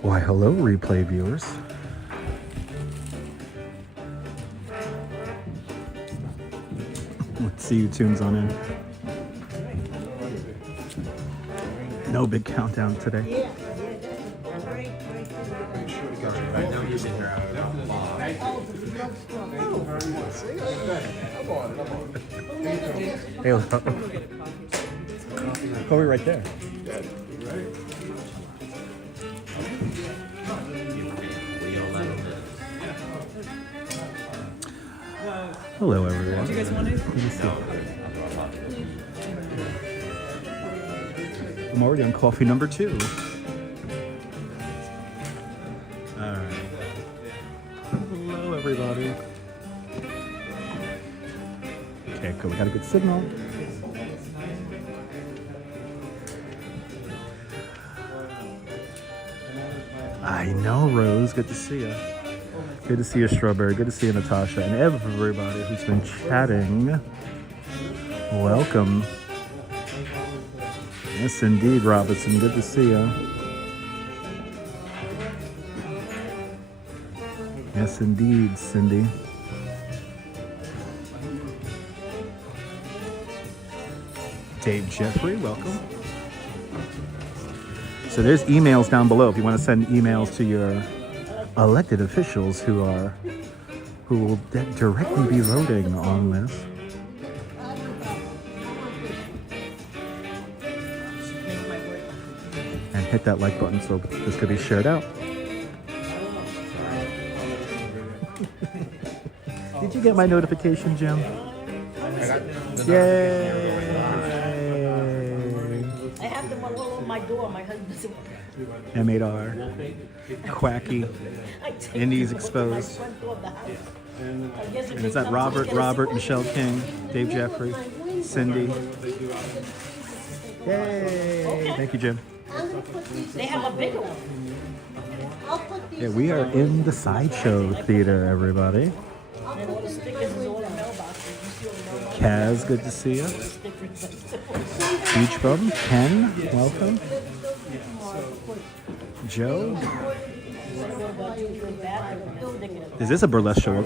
Why, hello, replay viewers. Let's see who tunes on in. No big countdown today. Hey, oh, we're right there. Hello, everyone. Do you guys want to? I'm already on coffee number 2. All right. Hello, everybody. Okay, cool. We got a good signal. I know, Rose. Good to see you. Good to see you, Strawberry. Good to see you, Natasha. And everybody who's been chatting. Welcome. Yes, indeed, Robinson. Good to see you. Yes, indeed, Cindy. Dave Jeffrey, welcome. So there's emails down below if you want to send emails to your elected officials who will directly be voting on this. And hit that like button so this could be shared out. Did you get my notification, Jim? Yay! I have them all over my door. My husband's M8R, Quacky, Indies Exposed. And is that Robert, Michelle King, Dave Jeffrey, Cindy? Yay! Thank you, Jim. They have a bigger one. Yeah, we are in the Sideshow Theater, everybody. And all the stickers is all in mailboxes. You see all the mailboxes? Kaz, good to see you. Beach Bum, Ken, welcome. Joe. Is this a burlesque show?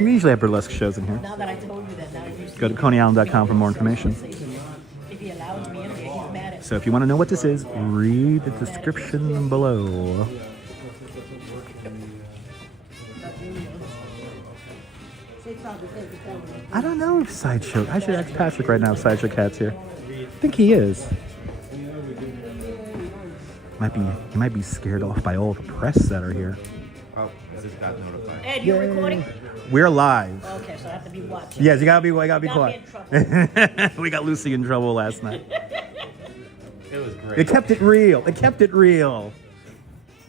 We usually have burlesque shows in here. Now that I told you that, now you Go to coneyisland.com for more information. if he allows me in there, he's mad at me. So if you want to know what this is, read the description below. I don't know if Sideshow. I should ask Patrick right now if Sideshow Cat's here. I think he is. He might be scared off by all the press that are here. Oh, I just got notified. Ed, you're recording? We're live. Okay, so I have to be watching. Yes, you gotta be quiet. Got We got Lucy in trouble last night. It was great. It kept it real. It kept it real.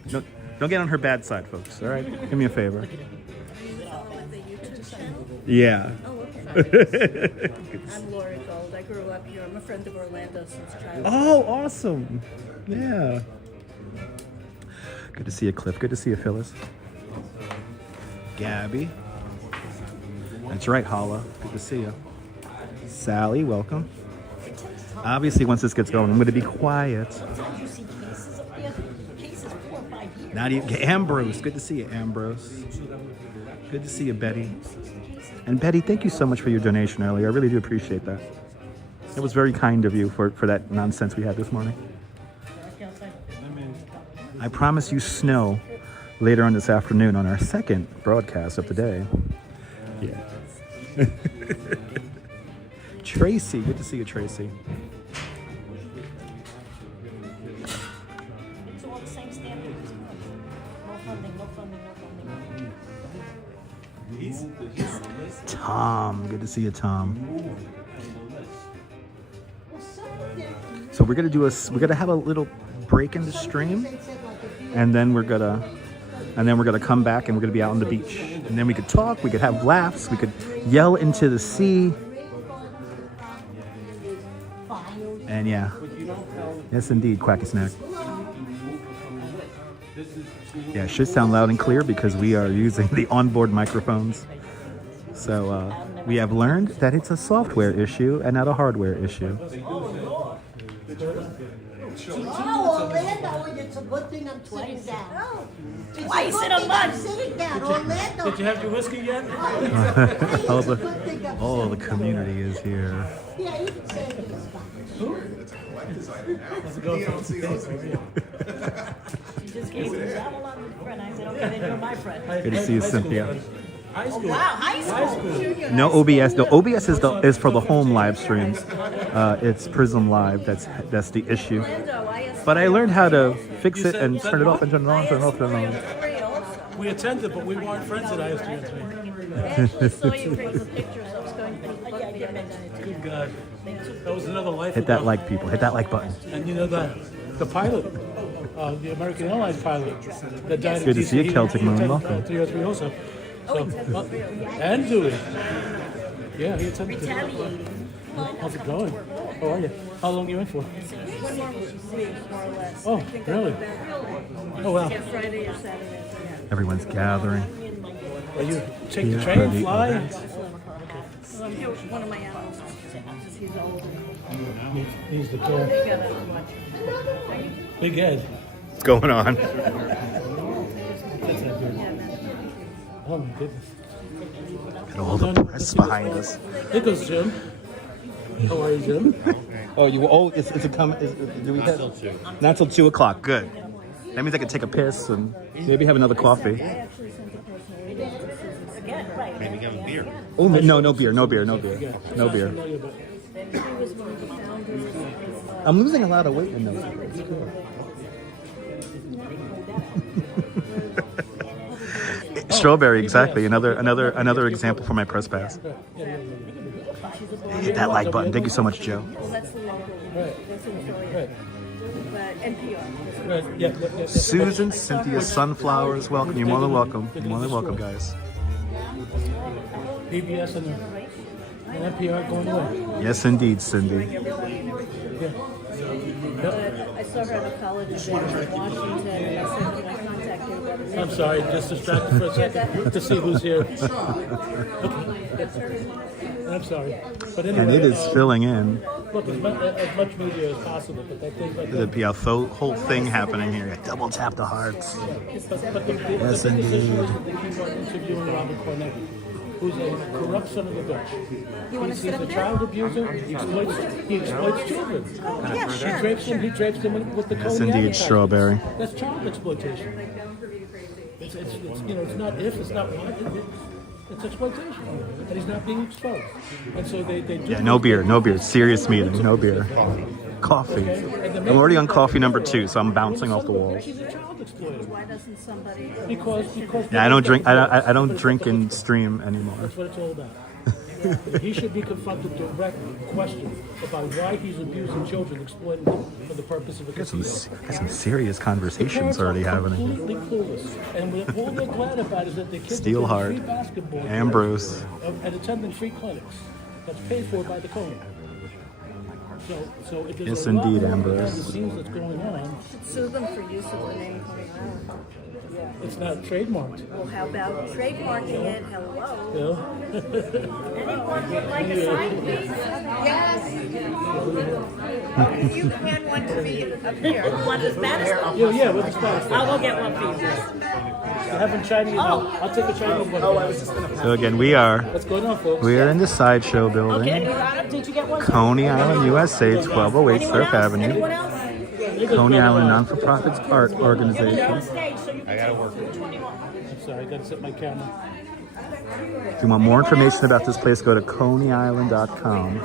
Don't get on her bad side, folks. All right, give me a favor. Yeah. I'm Lori Gold. I grew up here. I'm a friend of Orlando since childhood. Oh, awesome. Yeah. Good to see you, Cliff. Good to see you, Phyllis. Gabby. That's right, Holla. Good to see you. Sally, welcome. Obviously, once this gets going, I'm going to be quiet. You see cases up there? Cases 4 or 5 years. Not even Ambrose. Good to see you, Ambrose. Good to see you, Betty. And Betty, thank you so much for your donation earlier. I really do appreciate that. It was very kind of you for that nonsense we had this morning. I promise you snow later on this afternoon on our second broadcast of the day. Yeah. Tracy, good to see you, Tracy. It's all the same standards. No funding, no funding, no funding. Tom, good to see you, Tom. So we're gonna have a little break in the stream, and then we're gonna come back and we're gonna be out on the beach, and then we could talk, we could have laughs, we could yell into the sea, and yeah, yes indeed, Quacky Snack. Yeah, it should sound loud and clear because we are using the onboard microphones. So we have learned that it's a software issue and not a hardware issue. Oh, Orlando, when you a good thing I'm sitting down. It's Twice good in a thing month. I'm sitting down, Orlando. Did you have your whiskey yet? All the community is here. Yeah, you can say it in Spanish. How's it going? She just gave me that one on the friend. I said, okay, then you're my friend. Good to see you, Cynthia. High school. Wow, high school. No OBS. No OBS is for the home live streams. It's Prism Live. That's the issue. But I learned how to fix it and turn it off and turn it on, turn it off, turn it on. We attended, but we weren't friends at ISG. I actually saw you bring the pictures. I was going to look at them. Good God. That was another life Hit that ago. like, people. Hit that like button. And you know the pilot, the American Airlines pilot that died. Good to in see you, DC, Celtic he Moon. attended, Welcome. 303 also. So, and Dewey. Yeah, he attended. Retaliating. How's it going? How are you? How long are you in for? 1 more week, more or less. Oh, I think really? I'll be back. Oh, wow. Yeah, Friday or Saturday. Everyone's gathering. Are you take the Yeah, train, pretty. fly? I'm here with one of my animals. He's old. He's the They care. gotta watch. Big Ed. What's going on? That's not good. Oh my goodness. Got all the press behind us. There goes Jim. How are you, Jim? It's a come. Do we have? Not till 2 o'clock. Good. That means I could take a piss and maybe have another coffee. Maybe give him beer. Oh no beer, no beer. I'm losing a lot of weight in those. Strawberry, exactly. Another example for my press pass. Hit that like button. Thank you so much, Joe. Well, that's the local. That's an affiliate. But NPR. Right. Yeah. Susan, Cynthia, Sunflowers, welcome. You're more than welcome. You're more than welcome, guys. PBS and NPR going away. Yes, indeed, Cindy. Yeah. But I saw her at a college event in Washington, and I said, can I contact you about it? I'm sorry, just distracted for a second to see who's here. I'm sorry. But anyway, And it is filling in. Look, as much media as possible, but that things like There'd that. be a whole thing happening here. Double tap the hearts. But the Yes, biggest issue indeed. is that they keep on interviewing Robert Cornetti, who's a corrupt son of a bitch. He's a child abuser. He exploits children. Yeah, sure. He drapes them with the Yes, Coney indeed, advertising. Strawberry. That's child exploitation. It's it's not if, it's not when, it's exploitation. And he's not being exposed. And so they do. Yeah, no beer. Serious meeting. No beer. Coffee. I'm already on coffee number 2, so I'm bouncing off the walls. He's a child exploiter. Why doesn't somebody? Because Yeah, I don't drink. I don't drink and stream anymore. that's what it's all about. He should be confronted direct question about why he's abusing children, exploiting them for the purpose of a Got casino. some serious conversations already happening here. Completely clueless. And all they're glad about is that their kids are Steelheart, getting free basketball Ambrose. and attending free clinics. That's paid for by the Coney. So it is Yes, a lot indeed, more Ambrose. behind the scenes that's going on. Sue them for use of the name Coney Island. It's not trademarked. Well, how about trademarking it? Hello. You know? Anyone would like a sign, please? Yes. You hand one to me up here. Want the Spanish one? Yeah, with the Spanish. I'll go get one for you. You having Chinese? I'll take a Chinese one. So again, we are What's going on, folks? in the sideshow building, Okay, Your Honor, did you get one? Coney Island, USA, 1208 Anyone Surf else? Avenue. Anyone else? Coney Island Non-for-Profits Art You're on Organization. stage, so you can gotta work. which one you want. I'm sorry, I gotta set my camera. If you want more information about this place, go to coneyisland.com.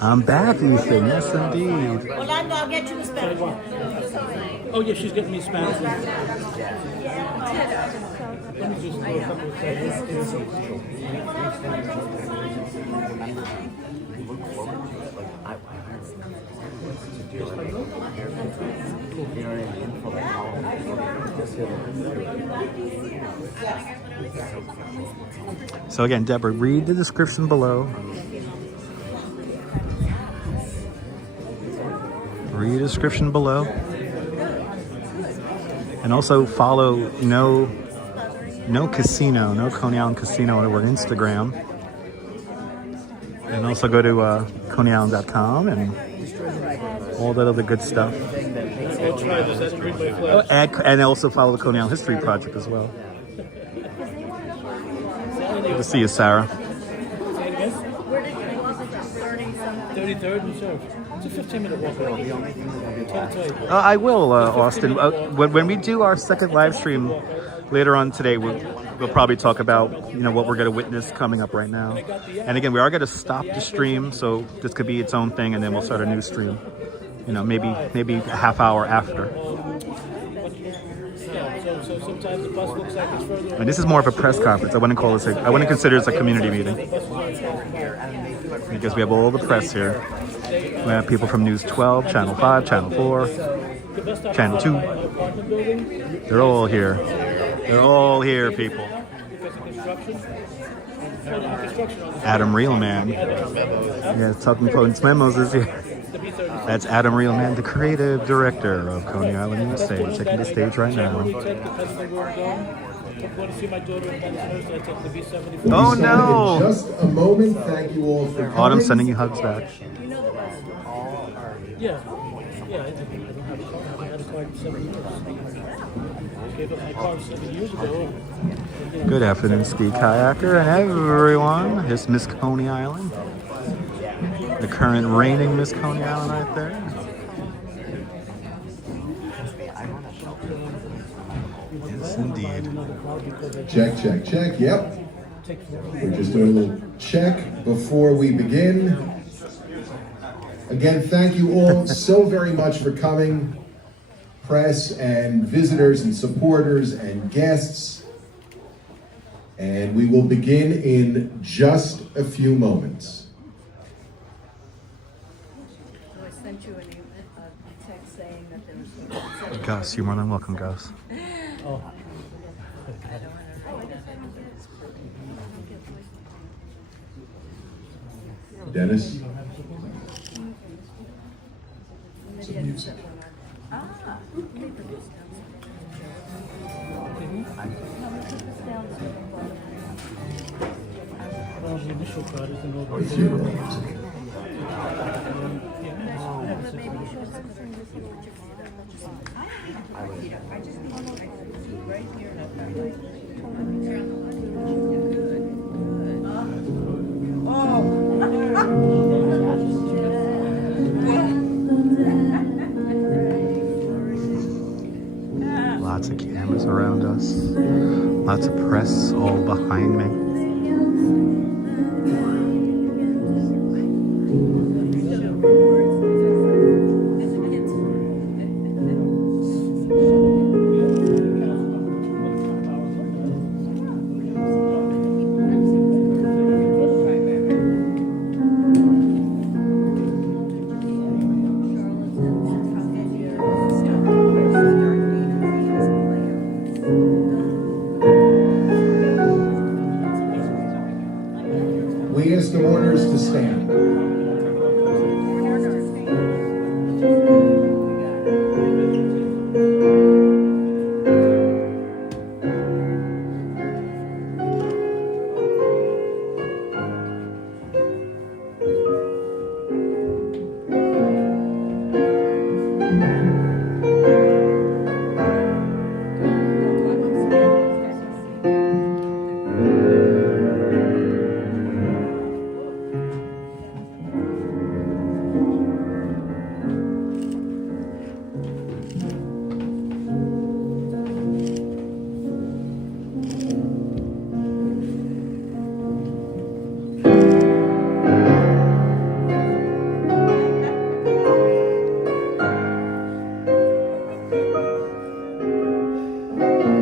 I'm back, Ethan. Yes, indeed. Orlando, I'll get you the Spanish one. Oh yeah, she's getting me Spanish. Let me just do a couple of seconds. So again, Deborah, read the description below. Read the description below. And also follow no casino, no Coney Island Casino on Instagram. And And also go to coneyisland.com and all that other good stuff. I'll try this. That's read my Oh, flash. and also follow the Coney Island History Project as well. Good to see you, Sarah. Say it again? 33rd and so. It's a 15-minute walk around. Tell you. I will, Austin. When we do our second live stream later on today, we'll probably talk about what we're going to witness coming up right now. And again, we are going to stop the stream, so this could be its own thing, and then we'll start a new stream. Maybe a half hour after. Yeah, so sometimes the bus looks like it's further. And this is more of a press conference. I wouldn't consider this a community meeting because we have all the press here. We have people from News 12, Channel 5, Channel 4, Channel 2. They're all here. They're all here, people. Adam Reelman. Yeah, Talking Points Memos is here. That's Adam Reelman, the creative director of Coney Island, USA, taking the stage right now. Oh no! Just a moment. Thank you all for coming. Autumn sending you hugs back. Yeah, I don't have a car. I haven't had a car in 7 years. I gave up my car 7 years ago. Good afternoon, ski kayaker and everyone. Here's Miss Coney Island. The current reigning Miss Coney Island right there. Yes, indeed. Check, check, check. Yep. We're just doing a little check before we begin. Again, thank you all so very much for coming. Press and visitors and supporters and guests. And we will begin in just a few moments. I sent you a text saying that there was Gus, you're more than welcome, Gus. Oh. Dennis? Well, the initial card is an over. Lots of cameras around us. Lots of press all behind me. We ask the mourners to stand.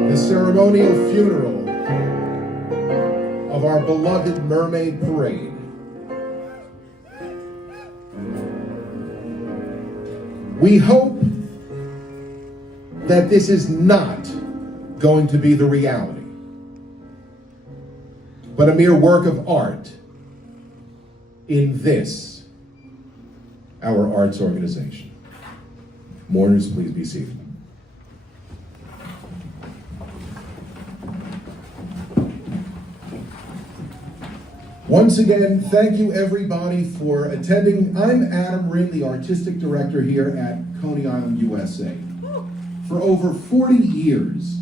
The ceremonial funeral of our beloved Mermaid Parade. We hope that this is not going to be the reality, but a mere work of art in this, our arts organization. Mourners, please be seated. Once again, thank you everybody for attending. I'm Adam Rinn, the artistic director here at Coney Island, USA. For over 40 years,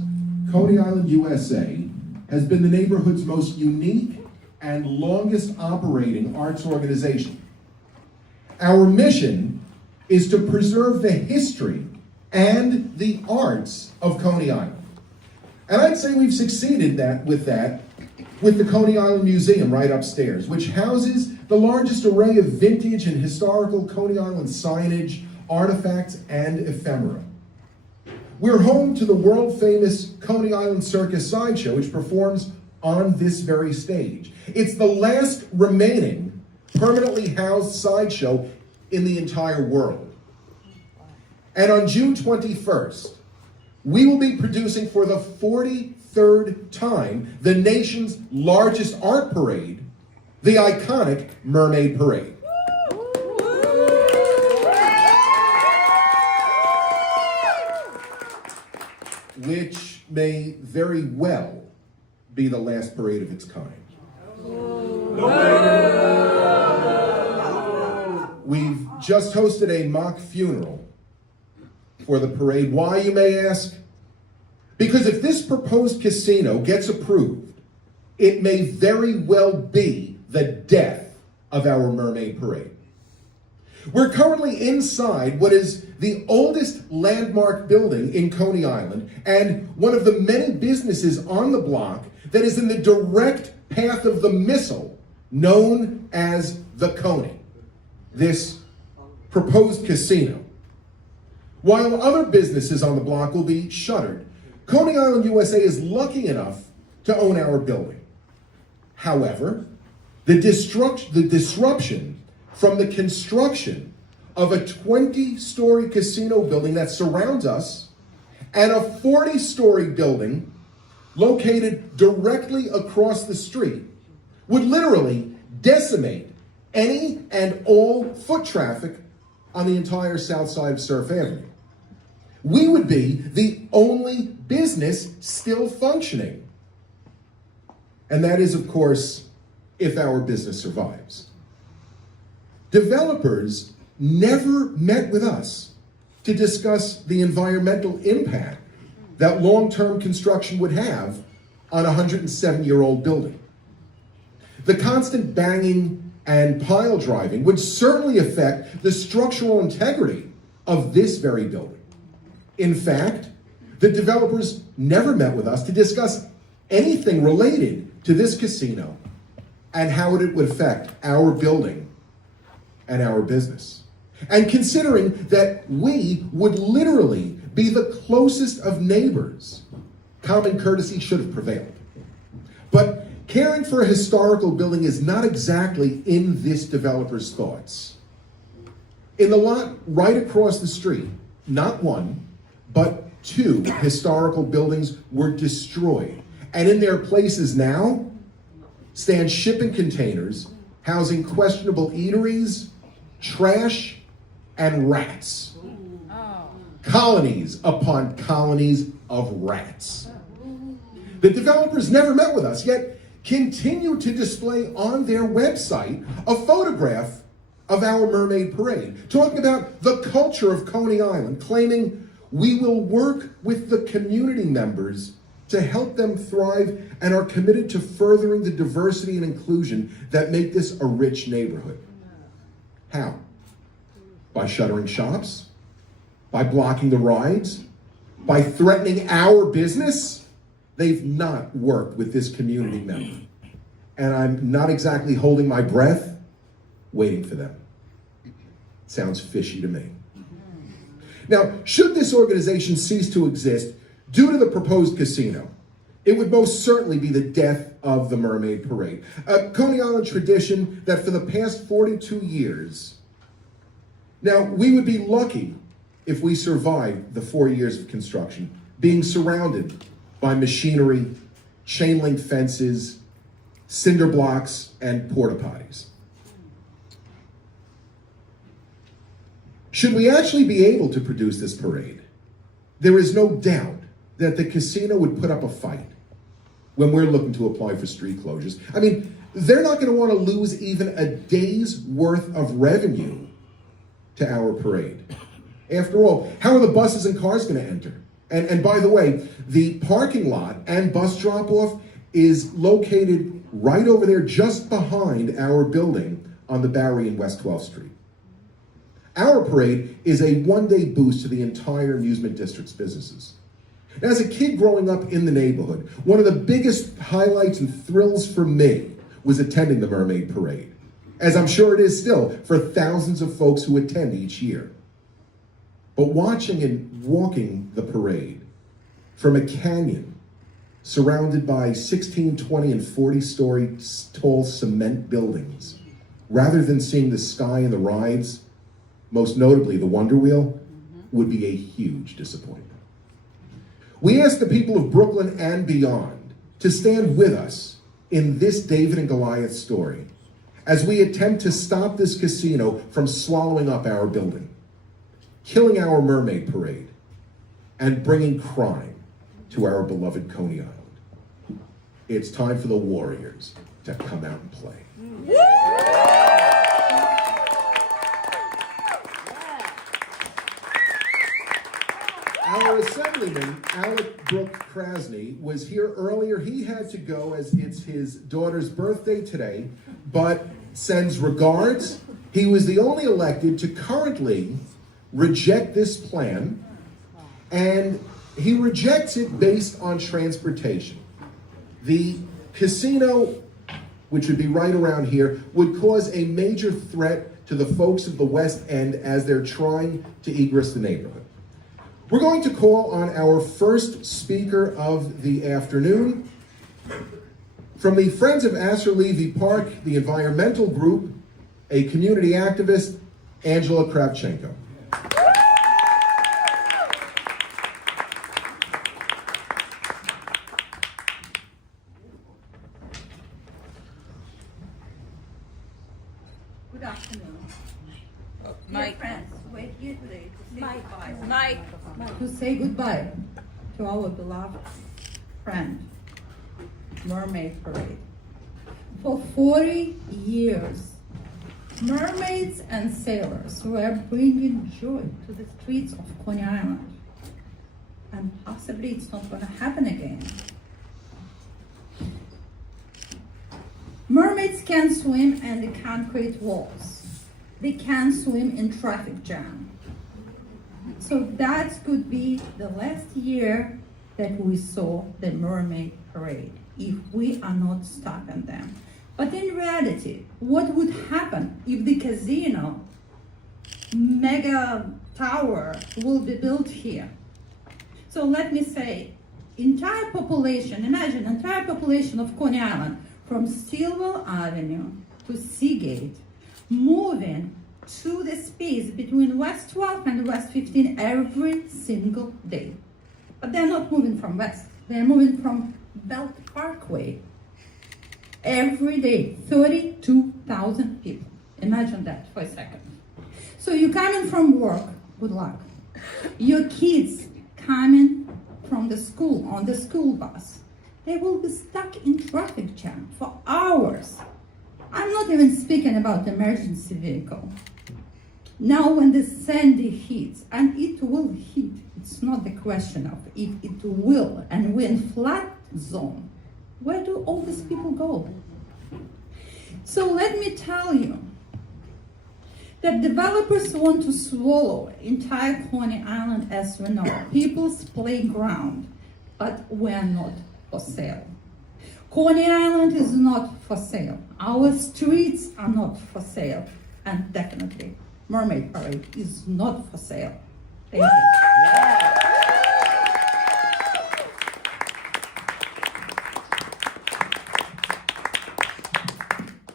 Coney Island, USA has been the neighborhood's most unique and longest operating arts organization. Our mission is to preserve the history and the arts of Coney Island. And I'd say we've succeeded with the Coney Island Museum right upstairs, which houses the largest array of vintage and historical Coney Island signage, artifacts, and ephemera. We're home to the world-famous Coney Island Circus Sideshow, which performs on this very stage. It's the last remaining permanently housed sideshow in the entire world. And on June 21st, we will be producing for the 43rd time the nation's largest art parade, the iconic Mermaid Parade. Which may very well be the last parade of its kind. We've just hosted a mock funeral for the parade. Why, you may ask? Because if this proposed casino gets approved, it may very well be the death of our Mermaid Parade. We're currently inside what is the oldest landmark building in Coney Island and one of the many businesses on the block that is in the direct path of the missile known as the Coney, this proposed casino. While other businesses on the block will be shuttered, Coney Island, USA is lucky enough to own our building. However, the disruption from the construction of a 20-story casino building that surrounds us and a 40-story building located directly across the street would literally decimate any and all foot traffic on the entire south side of Surf Avenue. We would be the only business still functioning. And that is, of course, if our business survives. Developers never met with us to discuss the environmental impact that long-term construction would have on a 107-year-old building. The constant banging and pile driving would certainly affect the structural integrity of this very building. In fact, the developers never met with us to discuss anything related to this casino and how it would affect our building and our business. And considering that we would literally be the closest of neighbors, common courtesy should have prevailed. But caring for a historical building is not exactly in this developer's thoughts. In the lot right across the street, not one, but 2 historical buildings were destroyed. And in their places now stand shipping containers housing questionable eateries, trash, and rats. Colonies upon colonies of rats. The developers never met with us, yet continue to display on their website a photograph of our Mermaid Parade, talking about the culture of Coney Island, claiming we will work with the community members to help them thrive and are committed to furthering the diversity and inclusion that make this a rich neighborhood. How? By shuttering shops? By blocking the rides? By threatening our business? They've not worked with this community member. And I'm not exactly holding my breath, waiting for them. Sounds fishy to me. Now, should this organization cease to exist due to the proposed casino, it would most certainly be the death of the Mermaid Parade. A Coney Island tradition that for the past 42 years, now we would be lucky if we survived the 4 years of construction, being surrounded by machinery, chain link fences, cinder blocks, and porta potties. Should we actually be able to produce this parade, there is no doubt that the casino would put up a fight when we're looking to apply for street closures. I mean, they're not going to want to lose even a day's worth of revenue to our parade. After all, how are the buses and cars going to enter? And by the way, the parking lot and bus drop-off is located right over there just behind our building on the Bowery and West 12th Street. Our parade is a one-day boost to the entire amusement district's businesses. Now, as a kid growing up in the neighborhood, one of the biggest highlights and thrills for me was attending the Mermaid Parade, as I'm sure it is still for thousands of folks who attend each year. But watching and walking the parade from a canyon surrounded by 16, 20, and 40-story tall cement buildings, rather than seeing the sky and the rides, most notably the Wonder Wheel, would be a huge disappointment. We ask the people of Brooklyn and beyond to stand with us in this David and Goliath story as we attempt to stop this casino from swallowing up our building, killing our Mermaid Parade, and bringing crime to our beloved Coney Island. It's time for the Warriors to come out and play. Our Assemblyman, Alec Brooke Krasny, was here earlier. He had to go as it's his daughter's birthday today, but sends regards. He was the only elected to currently reject this plan, and he rejects it based on transportation. The casino, which would be right around here, would cause a major threat to the folks of the West End as they're trying to egress the neighborhood. We're going to call on our first speaker of the afternoon. From the Friends of Asser Levy Park, the environmental group, a community activist, Angela Kravchenko. Good afternoon. Mike. Dear friends, we're here today to say goodbye. Mike. To say goodbye to our beloved friend, Mermaid Parade. For 40 years, mermaids and sailors were bringing joy to the streets of Coney Island. And possibly it's not going to happen again. Mermaids can swim in the concrete walls. They can swim in traffic jam. So that could be the last year that we saw the Mermaid Parade, if we are not stopping them. But in reality, what would happen if the casino mega tower will be built here? So let me say, entire population, imagine entire population of Coney Island, from Stillwell Avenue to Seagate, moving to the space between West 12 and West 15 every single day. But they're not moving from West, they're moving from Belt Parkway. Every day, 32,000 people. Imagine that for a second. So you're coming from work, good luck. Your kids coming from the school, on the school bus, they will be stuck in traffic jam for hours. I'm not even speaking about emergency vehicle. Now when the Sandy hits, and it will hit, it's not the question of if it will, and we're in flat zone, where do all these people go? So let me tell you that developers want to swallow entire Coney Island as we know, people's playground, but we're not for sale. Coney Island is not for sale. Our streets are not for sale. And definitely, Mermaid Parade is not for sale. Thank you.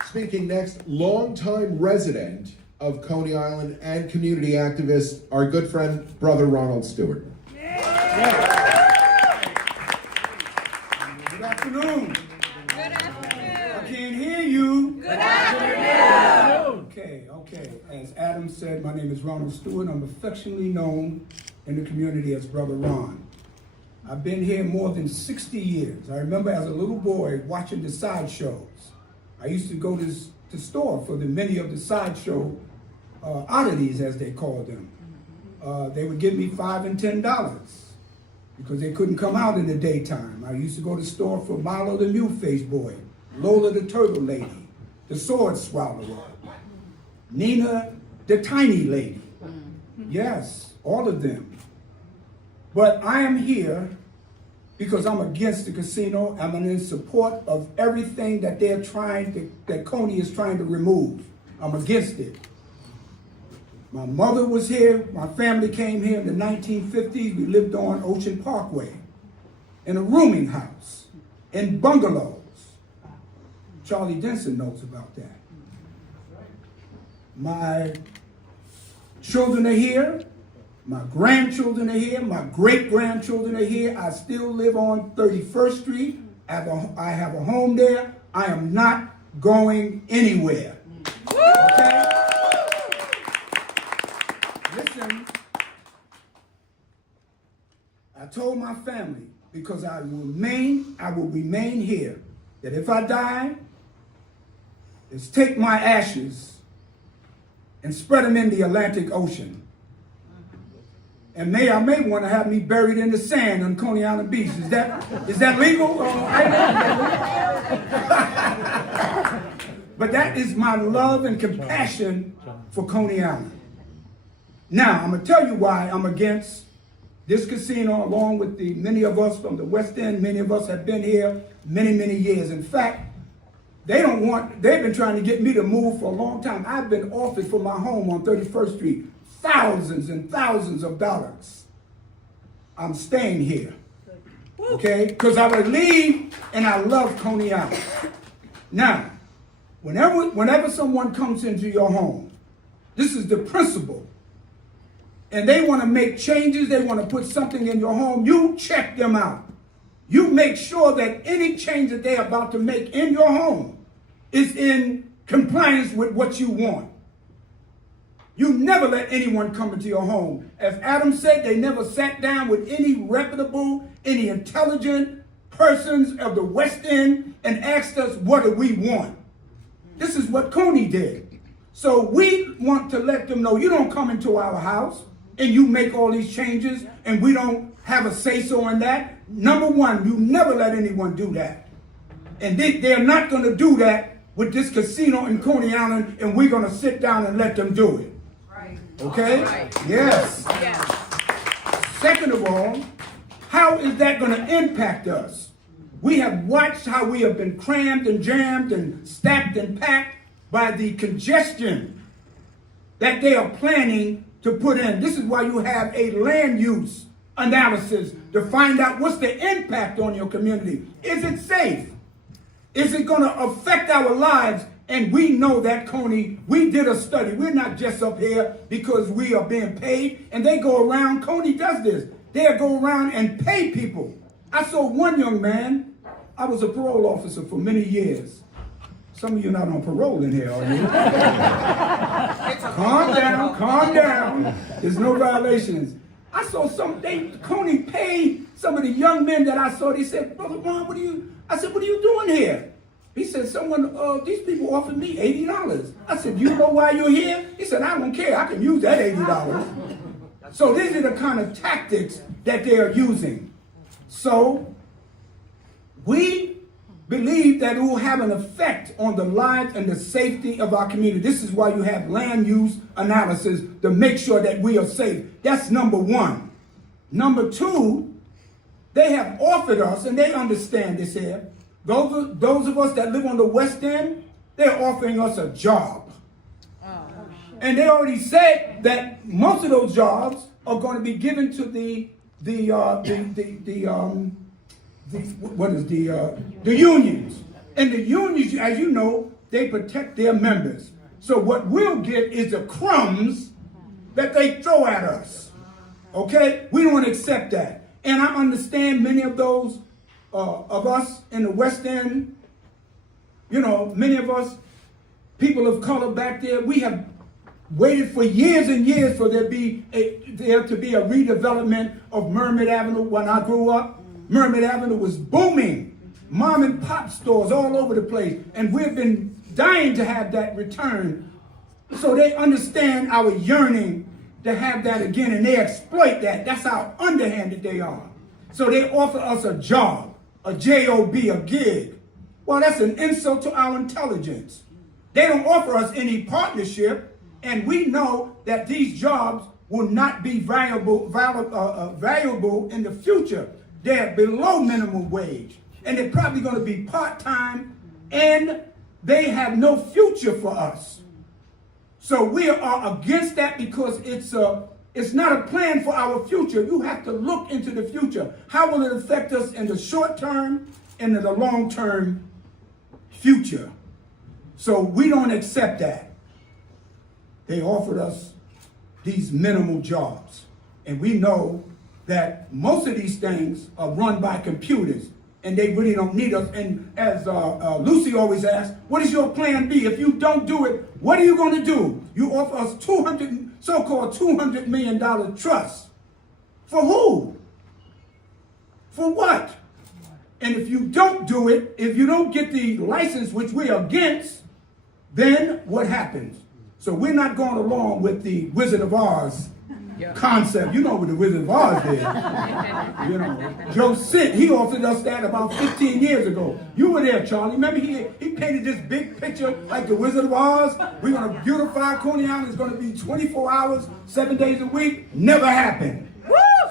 Speaking next, longtime resident of Coney Island and community activist, our good friend, Brother Ronald Stewart. Good afternoon. Good afternoon. I can't hear you. Good afternoon. Okay. As Adam said, my name is Ronald Stewart. I'm affectionately known in the community as Brother Ron. I've been here more than 60 years. I remember as a little boy watching the sideshows I used to go to the store for many of the sideshow oddities, as they called them. They would give me $5 and $10 because they couldn't come out in the daytime. I used to go to the store for Milo the Mute-Faced Boy, Lola the Turtle Lady, the Sword Swallower, Nina the Tiny Lady. Yes, all of them. But I am here because I'm against the casino. I'm in support of everything that that Coney is trying to remove. I'm against it. My mother was here. My family came here in the 1950s. We lived on Ocean Parkway in a rooming house, in bungalows. Charlie Denson knows about that. My children are here. My grandchildren are here. My great-grandchildren are here. I still live on 31st Street. I have a home there. I am not going anywhere. Okay? Listen, I told my family, because I will remain here, that if I die, is take my ashes and spread them in the Atlantic Ocean. And I may want to have me buried in the sand on Coney Island Beach. Is that legal? But that is my love and compassion for Coney Island. Now, I'm going to tell you why I'm against this casino, along with many of us from the West End. Many of us have been here many, many years. In fact, they've been trying to get me to move for a long time. I've been offered for my home on 31st Street thousands and thousands of dollars. I'm staying here, okay? Because I believe and I love Coney Island. Now, whenever someone comes into your home, this is the principle, and they want to make changes, they want to put something in your home, you check them out. You make sure that any change that they're about to make in your home is in compliance with what you want. You never let anyone come into your home. As Adam said, they never sat down with any reputable, any intelligent persons of the West End and asked us, what do we want? This is what Coney did. So we want to let them know, you don't come into our house and you make all these changes and we don't have a say-so in that. Number one, you never let anyone do that. And they're not going to do that with this casino in Coney Island, and we're going to sit down and let them do it. Okay? Yes. Second of all, how is that going to impact us? We have watched how we have been crammed and jammed and stacked and packed by the congestion that they are planning to put in. This is why you have a land use analysis to find out what's the impact on your community. Is it safe? Is it going to affect our lives? And we know that, Coney, we did a study. We're not just up here because we are being paid. And they go around, Coney does this. They'll go around and pay people. I saw one young man. I was a parole officer for many years. Some of you are not on parole in here, are you? Calm down. There's no violations. I saw Coney paid some of the young men that I saw. They said, Brother Ron, I said, what are you doing here? He said, these people offered me $80. I said, you know why you're here? He said, I don't care. I can use that $80. So these are the kind of tactics that they are using. So we believe that it will have an effect on the lives and the safety of our community. This is why you have land use analysis to make sure that we are safe. That's number one. Number two, they have offered us, and they understand this here, those of us that live on the West End, they're offering us a job. And they already said that most of those jobs are going to be given to the unions. And the unions, as you know, they protect their members. So what we'll get is the crumbs that they throw at us. Okay? We don't accept that. And I understand many of those of us in the West End, many of us, people of color back there, we have waited for years and years for there to be a redevelopment of Mermaid Avenue. When I grew up, Mermaid Avenue was booming. mom and pop stores all over the place. And we've been dying to have that return so they understand our yearning to have that again, and they exploit that. That's how underhanded they are. So they offer us a job, a J-O-B, a gig. Well, that's an insult to our intelligence. They don't offer us any partnership, and we know that these jobs will not be valuable in the future. They're below minimum wage, and they're probably going to be part-time, and they have no future for us. So we are against that because it's not a plan for our future. You have to look into the future. How will it affect us in the short term and in the long term future? So we don't accept that. They offered us these minimal jobs. And we know that most of these things are run by computers, and they really don't need us. And as Lucy always asks, what is your plan B? If you don't do it, what are you going to do? You offer us so-called $200 million trust. For who? For what? And if you don't do it, if you don't get the license, which we're against, then what happens? So we're not going along with the Wizard of Oz concept. You know what the Wizard of Oz did. You know, Joe Sint, he offered us that about 15 years ago. You were there, Charlie. Remember he painted this big picture like the Wizard of Oz? We're going to beautify Coney Island. It's going to be 24 hours, 7 days a week. Never happened.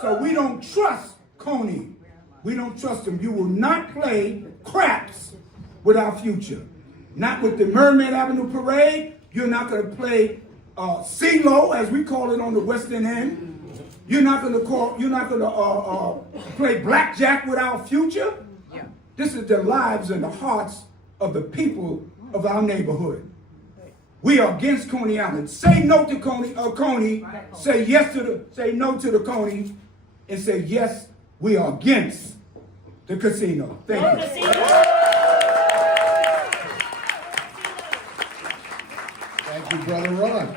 So we don't trust Coney. We don't trust him. You will not play craps with our future. Not with the Mermaid Avenue Parade. You're not going to play CeeLo, as we call it on the Western End. You're not going to play blackjack with our future. Yeah. This is the lives and the hearts of the people of our neighborhood. We are against Coney Island. Say no to Coney. Say say no to the Coney, and say yes. We are against the casino. Thank you. Thank you, Brother Ron.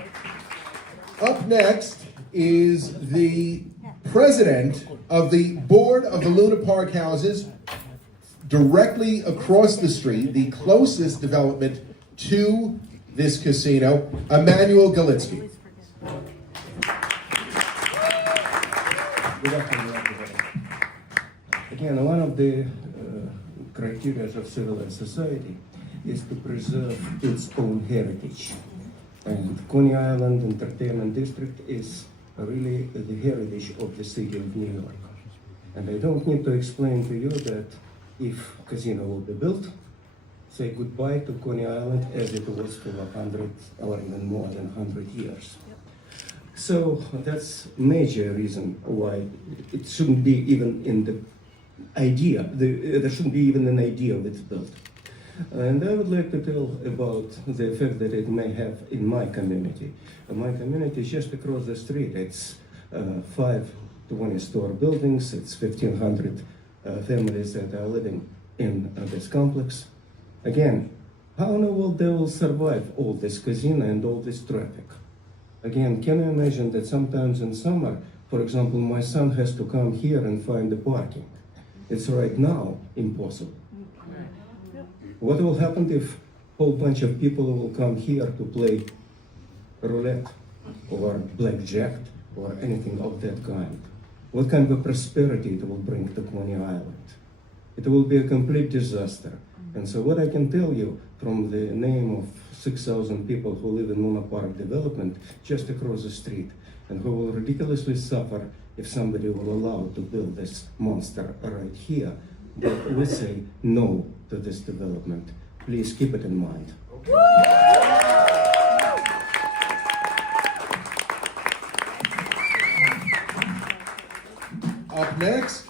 Up next is the president of the board of the Luna Park houses, directly across the street, the closest development to this casino, Emmanuel Galitsky. Good afternoon. Again, one of the criteria of civilized society is to preserve its own heritage. And Coney Island Entertainment District is really the heritage of the city of New York. And I don't need to explain to you that if casino will be built, say goodbye to Coney Island as it was for 100 or even more than 100 years. So that's major reason why it shouldn't be even in the idea, there shouldn't be even an idea of its built. And I would like to tell about the effect that it may have in my community. My community is just across the street. It's 5 20-store buildings. It's 1,500 families that are living in this complex. Again, how in the world they will survive all this casino and all this traffic? Again, can you imagine that sometimes in summer, for example, my son has to come here and find the parking? It's right now impossible. What will happen if a whole bunch of people will come here to play roulette or blackjack or anything of that kind? What kind of prosperity it will bring to Coney Island? It will be a complete disaster. And so what I can tell you from the name of 6,000 people who live in Luna Park development just across the street and who will ridiculously suffer if somebody will allow to build this monster right here, that we say no to this development. Please keep it in mind. Up next,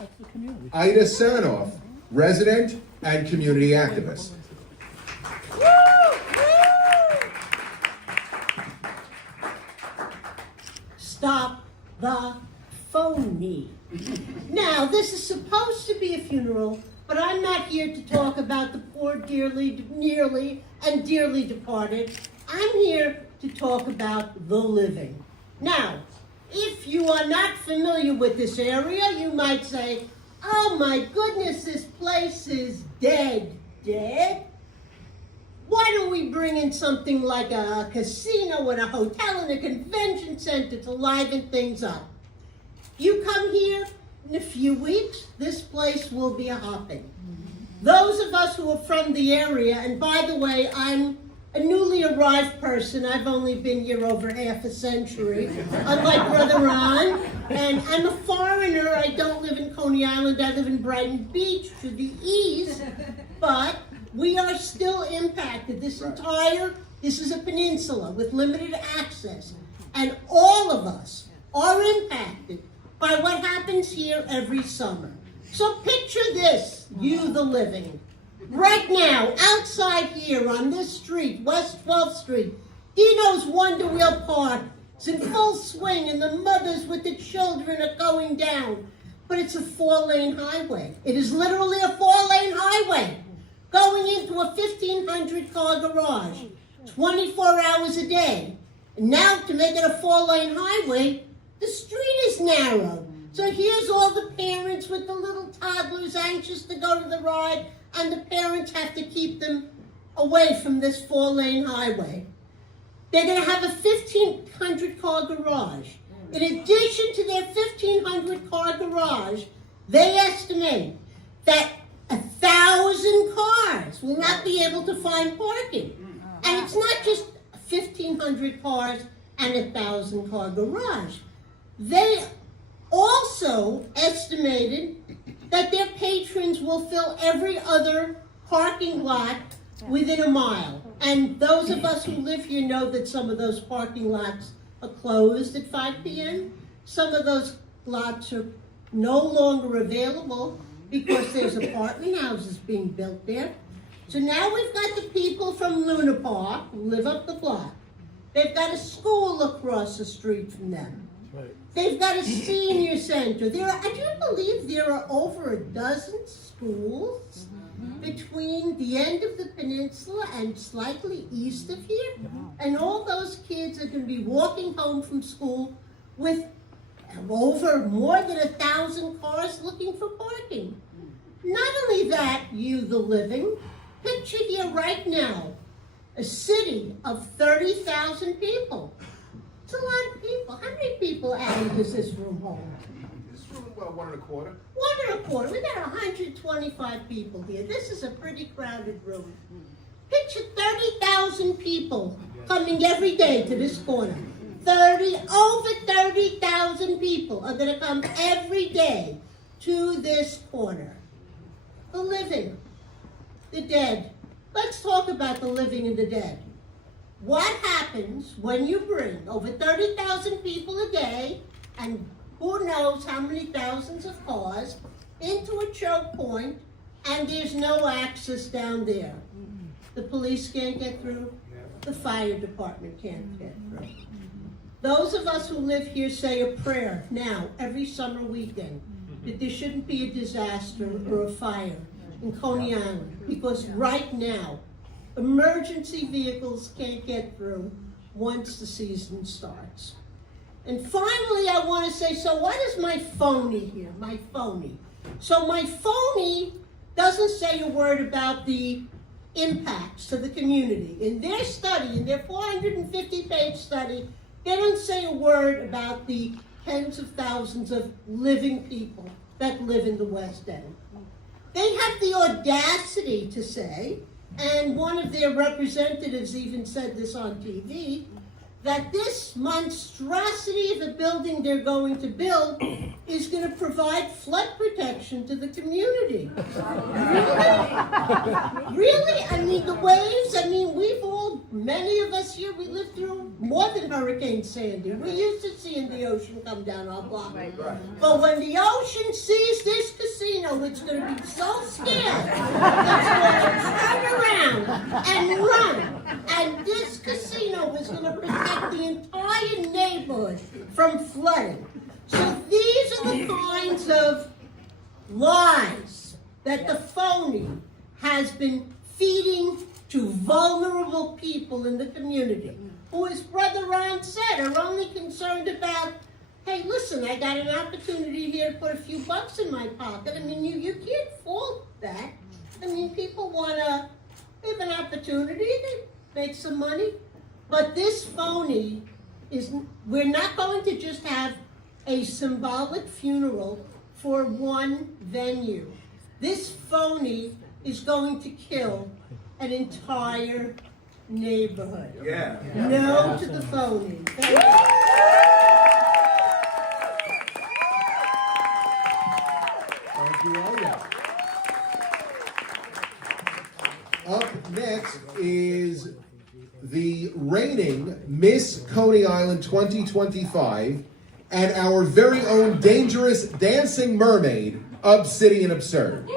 Ida Sanoff, resident and community activist. Stop the phony. Now, this is supposed to be a funeral, but I'm not here to talk about the poor nearly and dearly departed. I'm here to talk about the living. Now, if you are not familiar with this area, you might say, oh my goodness, this place is dead. Dead? Why don't we bring in something like a casino and a hotel and a convention center to liven things up? You come here, in a few weeks, this place will be a hopping. Those of us who are from the area, and by the way, I'm a newly arrived person. I've only been here over half a century, unlike Brother Ron. And I'm a foreigner. I don't live in Coney Island. I live in Brighton Beach to the east. But we are still impacted. This is a peninsula with limited access. And all of us are impacted by what happens here every summer. So picture this, you the living. Right now, outside here on this street, West 12th Street, Dino's Wonder Wheel Park is in full swing and the mothers with the children are going down. But it's a 4-lane highway. It is literally a 4-lane highway going into a 1,500-car garage, 24 hours a day. And now to make it a 4-lane highway, the street is narrow. So here's all the parents with the little toddlers anxious to go to the ride, and the parents have to keep them away from this 4-lane highway. They're going to have a 1,500-car garage. In addition to their 1,500-car garage, they estimate that 1,000 cars will not be able to find parking. And it's not just 1,500 cars and a 1,000-car garage. They also estimated that their patrons will fill every other parking lot within a mile. And those of us who live here know that some of those parking lots are closed at 5 p.m. Some of those lots are no longer available because there's apartment houses being built there. So now we've got the people from Luna Park who live up the block. They've got a school across the street from them. They've got a senior center. I do believe there are over a dozen schools between the end of the peninsula and slightly east of here. And all those kids are going to be walking home from school with over more than 1,000 cars looking for parking. Not only that, you the living, picture here right now, a city of 30,000 people. It's a lot of people. How many people added does this room hold? This room, well, 1 1/4. 1 1/4. We got 125 people here. This is a pretty crowded room. Picture 30,000 people coming every day to this corner. Over 30,000 people are going to come every day to this corner. The living, the dead. Let's talk about the living and the dead. What happens when you bring over 30,000 people a day and who knows how many thousands of cars into a choke point and there's no access down there? The police can't get through. The fire department can't get through. Those of us who live here say a prayer now every summer weekend that there shouldn't be a disaster or a fire in Coney Island because right now emergency vehicles can't get through once the season starts. And finally, I want to say, so what is my phony here? My phony. So my phony doesn't say a word about the impacts to the community. In their study, in their 450-page study, they don't say a word about the tens of thousands of living people that live in the West End. They have the audacity to say, and one of their representatives even said this on TV, that this monstrosity of a building they're going to build is going to provide flood protection to the community. Really? I mean, the waves, many of us here, we lived through more than Hurricane Sandy. We're used to seeing the ocean come down our block. But when the ocean sees this casino, it's going to be so scared, it's going to turn around and run. And this casino is going to protect the entire neighborhood from flooding. So these are the kinds of lies that the phony has been feeding to vulnerable people in the community, who, as Brother Ron said, are only concerned about, hey, hey, listen, I got an opportunity here to put a few bucks in my pocket. I mean, you can't fault that. I mean, people wanna have an opportunity to make some money. But this phony is, we're not going to just have a symbolic funeral for one venue. This phony is going to kill an entire neighborhood. Yeah. No to the phony. Thank you. Thank you all. Up next is the reigning Miss Coney Island 2025 and our very own dangerous dancing mermaid, Obsidian Absurd.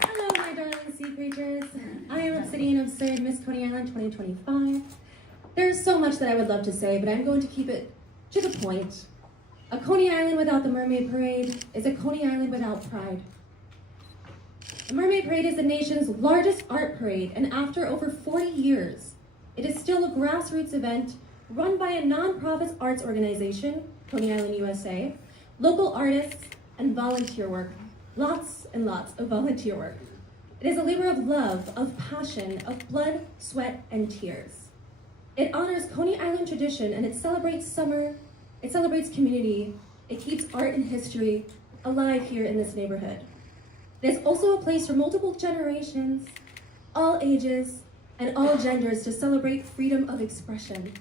Hello, my darling sea creatures. I am Obsidian Absurd, Miss Coney Island 2025. There's so much that I would love to say, but I'm going to keep it to the point. A Coney Island without the Mermaid Parade is a Coney Island without pride. The Mermaid Parade is the nation's largest art parade, and after over 40 years, it is still a grassroots event run by a non-profit arts organization, Coney Island, USA, local artists, and volunteer work. Lots and lots of volunteer work. It is a labor of love, of passion, of blood, sweat, and tears. It honors Coney Island tradition, and it celebrates summer, it celebrates community, it keeps art and history alive here in this neighborhood. It is also a place for multiple generations, all ages, and all genders to celebrate freedom of expression.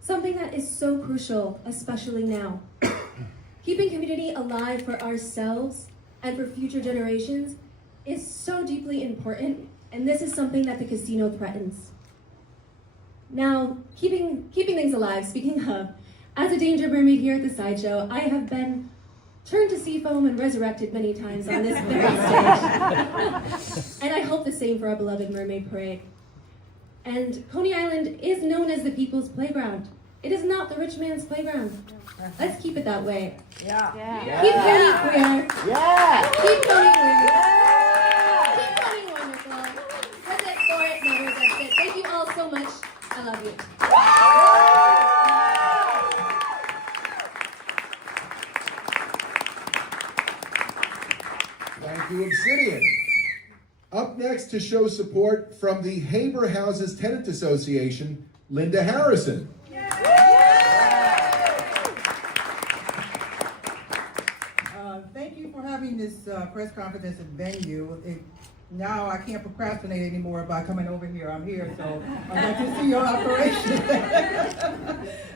Something that is so crucial, especially now. Keeping community alive for ourselves and for future generations is so deeply important, and this is something that the casino threatens. Now, keeping things alive, speaking of, as a danger mermaid here at the sideshow, I have been turned to sea foam and resurrected many times on this very stage. And I hope the same for our beloved Mermaid Parade. And Coney Island is known as the people's playground. It is not the rich man's playground. Let's keep it that way. Yeah. Keep Coney queer. Yeah. Keep Coney weird. Keep Coney wonderful. That's it for it. No, that's it. Thank you all so much. I love you. Thank you, Obsidian. Up next to show support from the Haber Houses Tenant Association, Linda Harrison. Thank you for having this press conference at the venue. Now I can't procrastinate anymore by coming over here. I'm here, so I'd like to see your operation.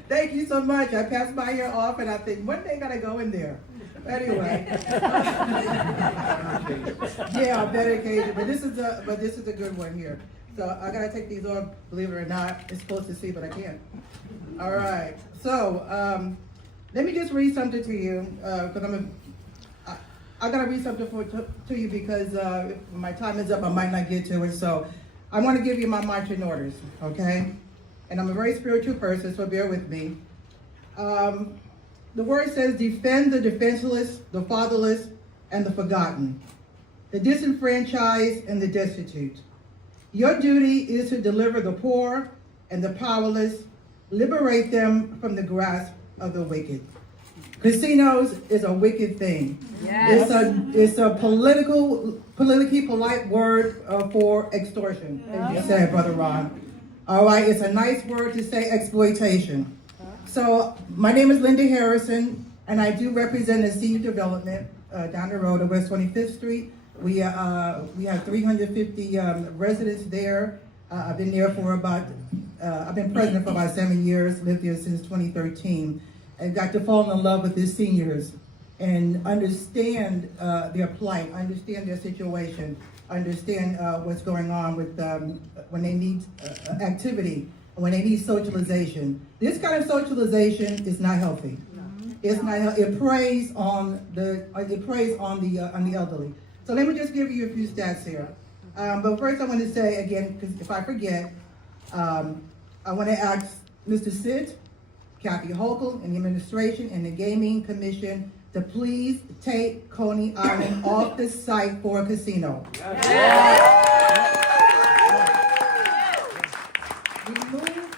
Thank you so much. I pass by here often. I think, one day I gotta go in there. Anyway. Yeah, better occasion. But this is a good one here. So I gotta take these off, believe it or not. It's supposed to see, but I can't. All right. So let me just read something to you, because I gotta read something to you because if my time is up, I might not get to it. So I want to give you my marching orders, okay? And I'm a very spiritual person, so bear with me. The word says, defend the defenseless, the fatherless, and the forgotten, the disenfranchised and the destitute. Your duty is to deliver the poor and the powerless, liberate them from the grasp of the wicked. Casinos is a wicked thing. Yes. It's a politically polite word for extortion, as you said, Brother Ron. All right, it's a nice word to say exploitation. So my name is Linda Harrison, and I do represent a senior development down the road on West 25th Street. We have 350 residents there. I've been there for I've been president for about 7 years, lived there since 2013, and got to fall in love with the seniors and understand their plight, understand their situation, understand what's going on with when they need activity, when they need socialization. This kind of socialization is not healthy. It's not. It preys on the elderly. So let me just give you a few stats here. But first, I want to say again, because if I forget, I want to ask Mr. Sid, Kathy Hochul, and the administration and the Gaming Commission to please take Coney Island off the site for a casino. Remove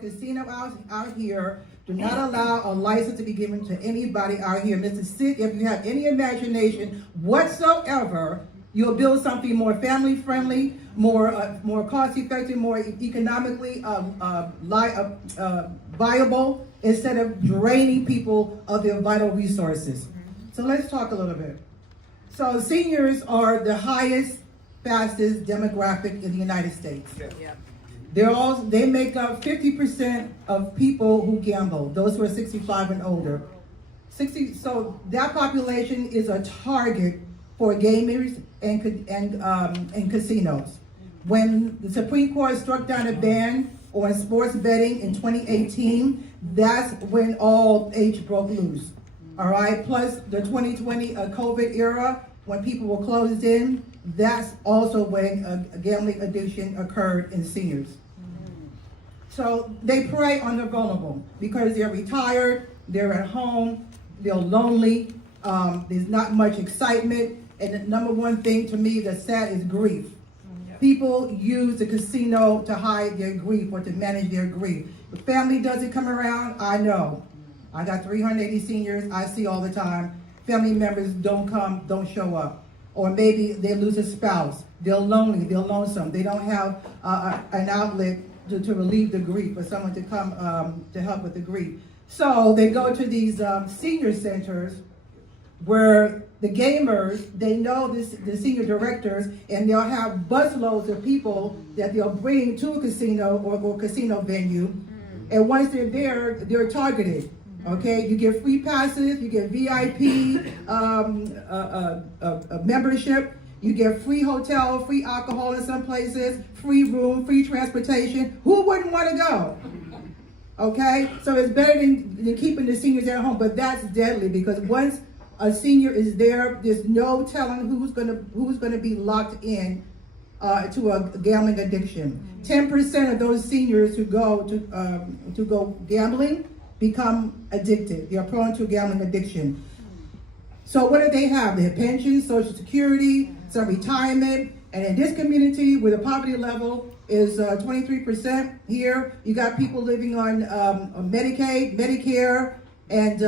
casino out here. Do not allow a license to be given to anybody out here. Mr. Sid, if you have any imagination whatsoever, you'll build something more family-friendly, more cost-effective, more economically viable, instead of draining people of their vital resources. So let's talk a little bit. So seniors are the highest, fastest demographic in the United States. They make up 50% of people who gamble, those who are 65 and older. So that population is a target for gamers and casinos. When the Supreme Court struck down a ban on sports betting in 2018, that's when all age broke loose. All right, plus the 2020 COVID era, when people were closed in, that's also when a gambling addiction occurred in seniors. So they prey on the vulnerable because they're retired, they're at home, they're lonely, there's not much excitement, and the number one thing to me that's sad is grief. People use the casino to hide their grief or to manage their grief. The family doesn't come around, I know. I got 380 seniors, I see all the time. Family members don't come, don't show up. Or maybe they lose a spouse. They're lonely, they're lonesome. They don't have an outlet to relieve the grief, or someone to come to help with the grief. So they go to these senior centers where the gamers, they know the senior directors, and they'll have busloads of people that they'll bring to a casino or casino venue. And once they're there, they're targeted. Okay, you get free passes, you get VIP membership, you get free hotel, free alcohol in some places, free room, free transportation. Who wouldn't want to go? Okay, so it's better than keeping the seniors at home, but that's deadly because once a senior is there, there's no telling who's gonna be locked in to a gambling addiction. 10% of those seniors who go to go gambling become addicted. They're prone to gambling addiction. So what do they have? They have pensions, Social Security, some retirement, and in this community where the poverty level is 23% here, you got people living on Medicaid, Medicare, and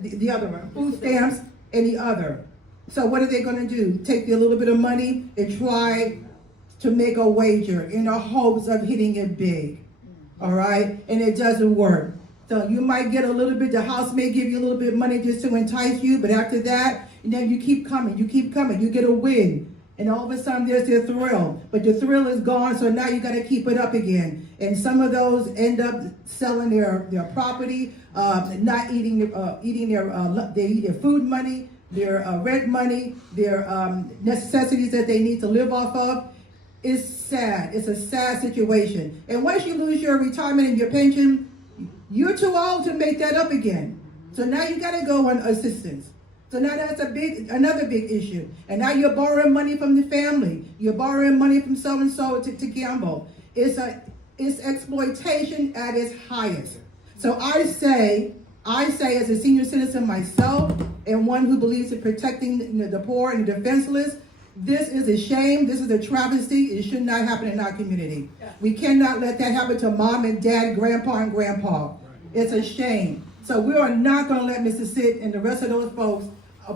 the other one, food stamps, and the other. So what are they gonna do? Take a little bit of money and try to make a wager in the hopes of hitting it big. All right, and it doesn't work. So you might get a little bit, the house may give you a little bit of money just to entice you, but after that, and then you keep coming, you get a win. And all of a sudden there's their thrill, but the thrill is gone, so now you gotta keep it up again. And some of those end up selling their property, not eating they eat their food money, their rent money, their necessities that they need to live off of. It's sad. It's a sad situation. And once you lose your retirement and your pension, you're too old to make that up again. So now you got to go on assistance. So now that's another big issue. And now you're borrowing money from the family. You're borrowing money from so-and-so to gamble. It's exploitation at its highest. So I say as a senior citizen myself, and one who believes in protecting the poor and the defenseless, this is a shame. This is a travesty. It should not happen in our community. We cannot let that happen to mom and dad, grandpa and grandpa. It's a shame. So we are not going to let Mr. Sid and the rest of those folks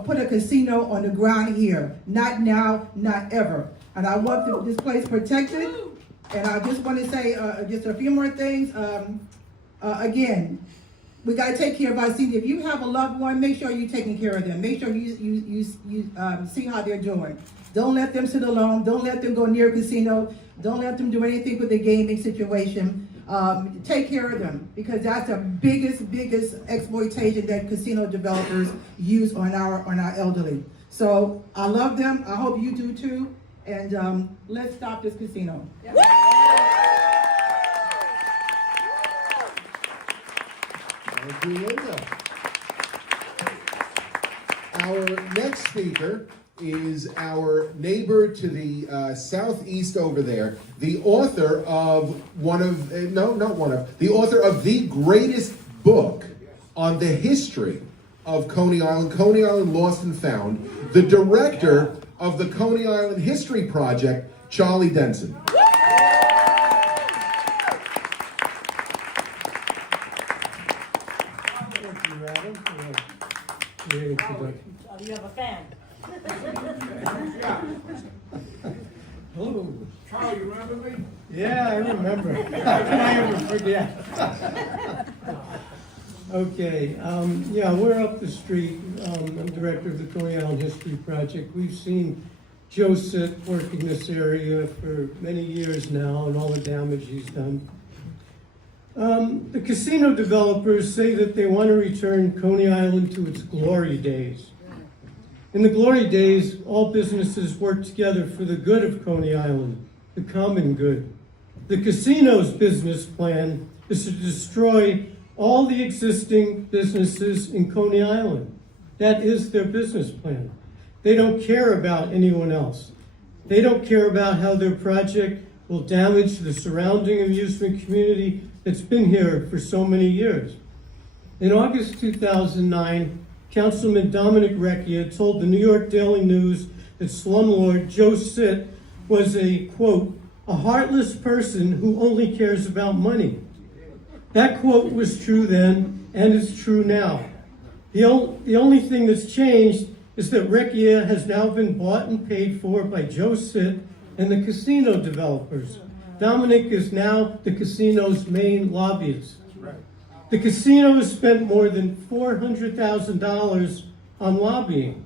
put a casino on the ground here. Not now, not ever. And I want this place protected. And I just want to say just a few more things. Again, we got to take care of our seniors. If you have a loved one, make sure you're taking care of them. Make sure you see how they're doing. Don't let them sit alone. Don't let them go near a casino. Don't let them do anything with the gaming situation. Take care of them because that's the biggest exploitation that casino developers use on our elderly. So I love them. I hope you do too. And let's stop this casino. Thank you, Linda. Our next speaker is our neighbor to the southeast over there, the author of the author of the greatest book on the history of Coney Island Lost and Found, the director of the Coney Island History Project, Charlie Denson. Oh, you remember me? Yeah, I remember. How can I ever forget? Okay, yeah, we're up the street. I'm director of the Coney Island History Project. We've seen Joe Sitt working this area for many years now and all the damage he's done. The casino developers say that they want to return Coney Island to its glory days. In the glory days, all businesses worked together for the good of Coney Island, the common good. The casino's business plan is to destroy all the existing businesses in Coney Island. That is their business plan. They don't care about anyone else. They don't care about how their project will damage the surrounding amusement community that's been here for so many years. In August 2009, Councilman Dominic Recchia told the New York Daily News that slumlord Joe Sitt was a, quote, a heartless person who only cares about money. That quote was true then, and it's true now. The only thing that's changed is that Recchia has now been bought and paid for by Joe Sitt and the casino developers. Dominic is now the casino's main lobbyist. The casino has spent more than $400,000 on lobbying.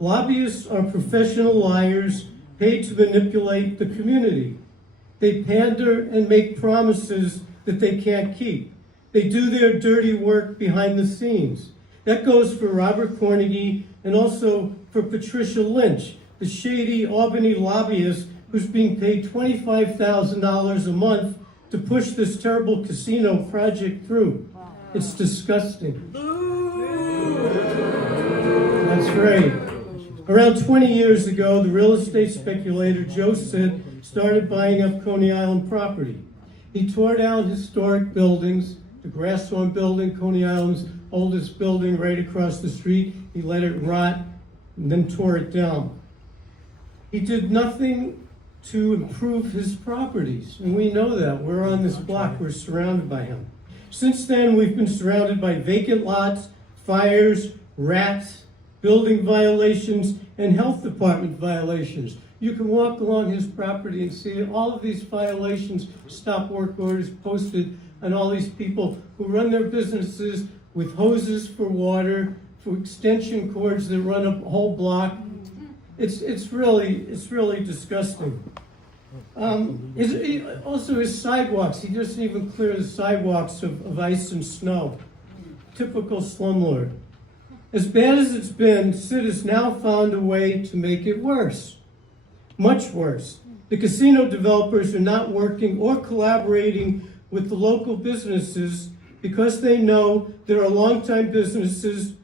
Lobbyists are professional liars paid to manipulate the community. They pander and make promises that they can't keep. They do their dirty work behind the scenes. That goes for Robert Cornegy and also for Patricia Lynch, the shady Albany lobbyist who's being paid $25,000 a month to push this terrible casino project through. It's disgusting. That's right. Around 20 years ago, the real estate speculator Joe Sitt started buying up Coney Island property. He tore down historic buildings, the Grassroots building, Coney Island's oldest building right across the street. He let it rot and then tore it down. He did nothing to improve his properties, and we know that. We're on this block, we're surrounded by him. Since then, we've been surrounded by vacant lots, fires, rats, building violations, and health department violations. You can walk along his property and see all of these violations, stop work orders posted on all these people who run their businesses with hoses for water, for extension cords that run up a whole block. It's really disgusting. Also his sidewalks, he doesn't even clear the sidewalks of ice and snow. Typical slumlord. As bad as it's been, Sitt has now found a way to make it worse. Much worse. The casino developers are not working or collaborating with the local businesses because they know that our longtime businesses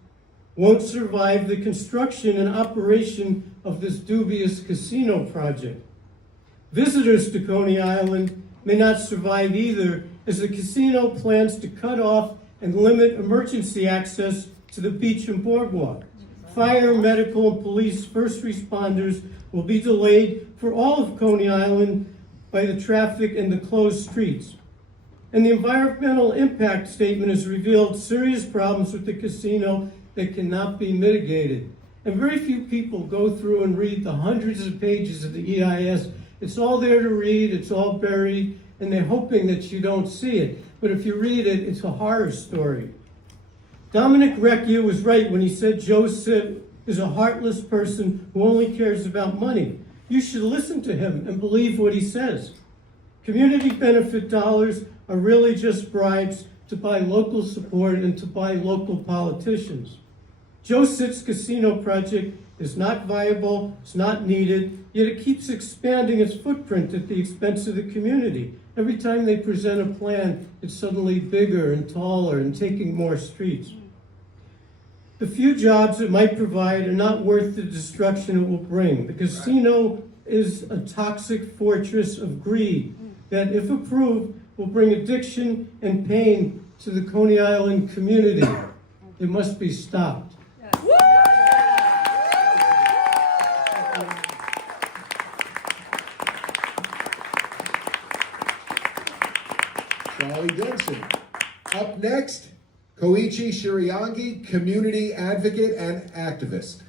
won't survive the construction and operation of this dubious casino project. Visitors to Coney Island may not survive either, as the casino plans to cut off and limit emergency access to the beach and boardwalk. Fire, medical, and police first responders will be delayed for all of Coney Island by the traffic and the closed streets. And the environmental impact statement has revealed serious problems with the casino that cannot be mitigated. And very few people go through and read the hundreds of pages of the EIS. It's all there to read, it's all buried, and they're hoping that you don't see it. But if you read it, it's a horror story. Dominic Recchia was right when he said Joe Sitt is a heartless person who only cares about money. You should listen to him and believe what he says. Community benefit dollars are really just bribes to buy local support and to buy local politicians. Joe Sitt's casino project is not viable, it's not needed, yet it keeps expanding its footprint at the expense of the community. Every time they present a plan, it's suddenly bigger and taller and taking more streets. The few jobs it might provide are not worth the destruction it will bring. The casino is a toxic fortress of greed that, if approved, will bring addiction and pain to the Coney Island community. It must be stopped. Charlie Denson. Up next, Koichi Shiriyangi, community advocate and activist.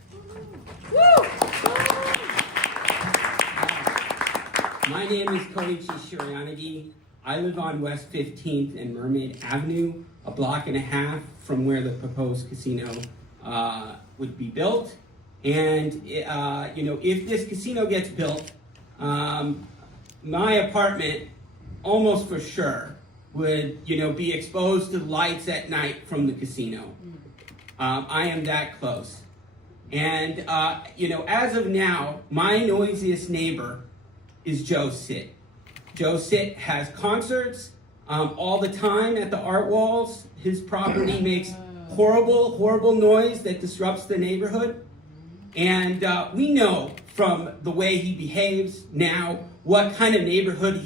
My name is Koichi Shiriyanagi. I live on West 15th and Mermaid Avenue, a block and a half from where the proposed casino would be built. And if this casino gets built, my apartment, almost for sure, would be exposed to lights at night from the casino. I am that close. And as of now, my noisiest neighbor is Joe Sitt. Joe Sitt has concerts all the time at the art walls. His property makes horrible, horrible noise that disrupts the neighborhood. And we know from the way he behaves now what kind of neighborhood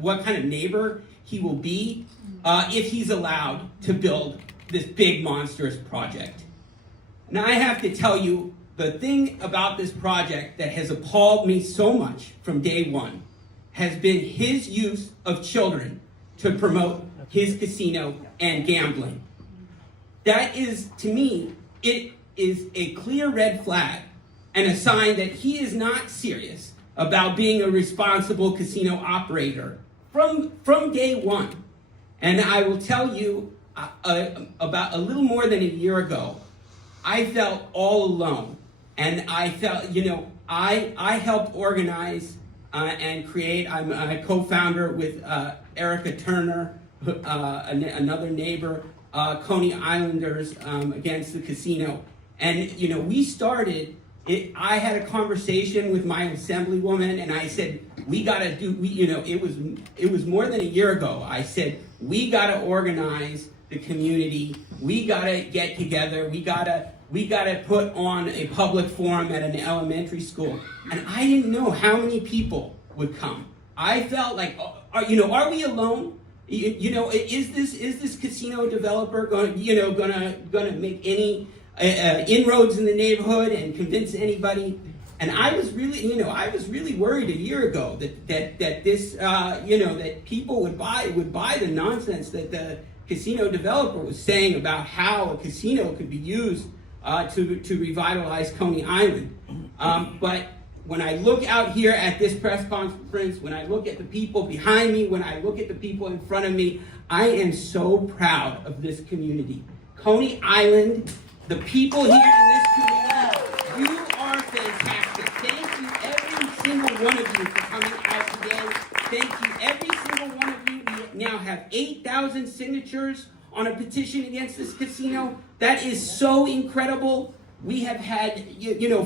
what kind of neighbor he will be if he's allowed to build this big monstrous project. Now I have to tell you, the thing about this project that has appalled me so much from day one has been his use of children to promote his casino and gambling. That is, to me, it is a clear red flag and a sign that he is not serious about being a responsible casino operator from day one. And I will tell you, about a little more than a year ago, I felt all alone. And I felt, I helped organize and create, I'm a co-founder with Erica Turner, another neighbor, Coney Islanders against the casino. And, we started, I had a conversation with my assemblywoman and I said, we gotta do, it was more than a year ago. I said, we gotta organize the community. We gotta get together. We gotta put on a public forum at an elementary school. And I didn't know how many people would come. I felt like, are we alone? Is this casino developer gonna make any inroads in the neighborhood and convince anybody? And I was really worried a year ago that this that people would buy the nonsense that the casino developer was saying about how a casino could be used to revitalize Coney Island. But when I look out here at this press conference, when I look at the people behind me, when I look at the people in front of me, I am so proud of this community. Coney Island, the people here in this community, you are fantastic. Thank you, every single one of you, for coming out today. Thank you, every single one of you. We now have 8,000 signatures on a petition against this casino. That is so incredible. We have had,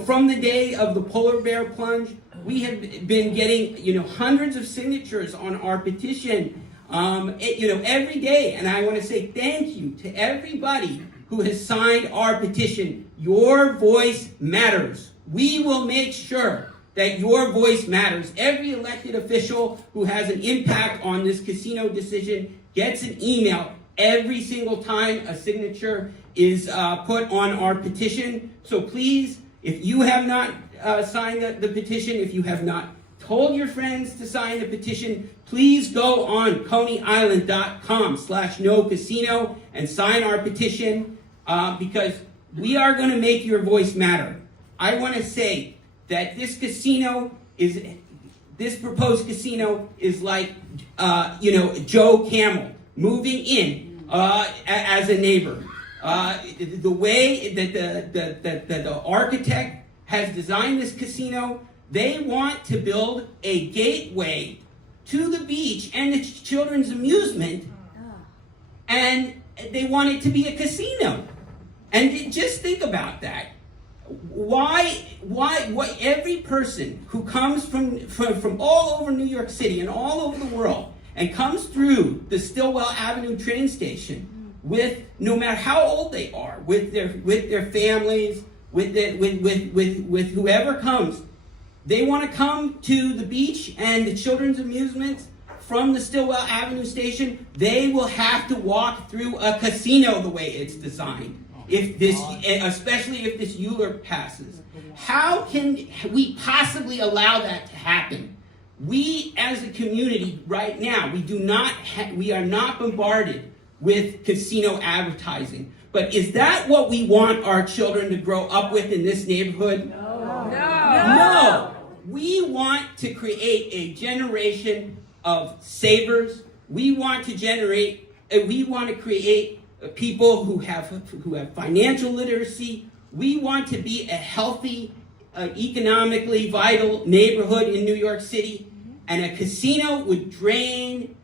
from the day of the polar bear plunge, we have been getting, hundreds of signatures on our petition, every day. And I want to say thank you to everybody who has signed our petition. Your voice matters. We will make sure that your voice matters. Every elected official who has an impact on this casino decision gets an email every single time a signature is put on our petition. So please, if you have not signed the petition, if you have not told your friends to sign the petition, please go on coneyisland.com/no-casino and sign our petition because we are going to make your voice matter. I want to say that this proposed casino is like, Joe Camel moving in as a neighbor. The way that the architect has designed this casino, they want to build a gateway to the beach and the children's amusement, and they want it to be a casino. And just think about that. Why every person who comes from all over New York City and all over the world and comes through the Stillwell Avenue train station with, no matter how old they are, with their families, with whoever comes, they want to come to the beach and the children's amusements from the Stillwell Avenue station. They will have to walk through a casino the way it's designed. Especially if this Euler passes. How can we possibly allow that to happen? We as a community right now, we are not bombarded with casino advertising. But is that what we want our children to grow up with in this neighborhood? No. we want to create a generation of savers. We want to create people who have financial literacy. We want to be a healthy, economically vital neighborhood in New York City. And a casino would drain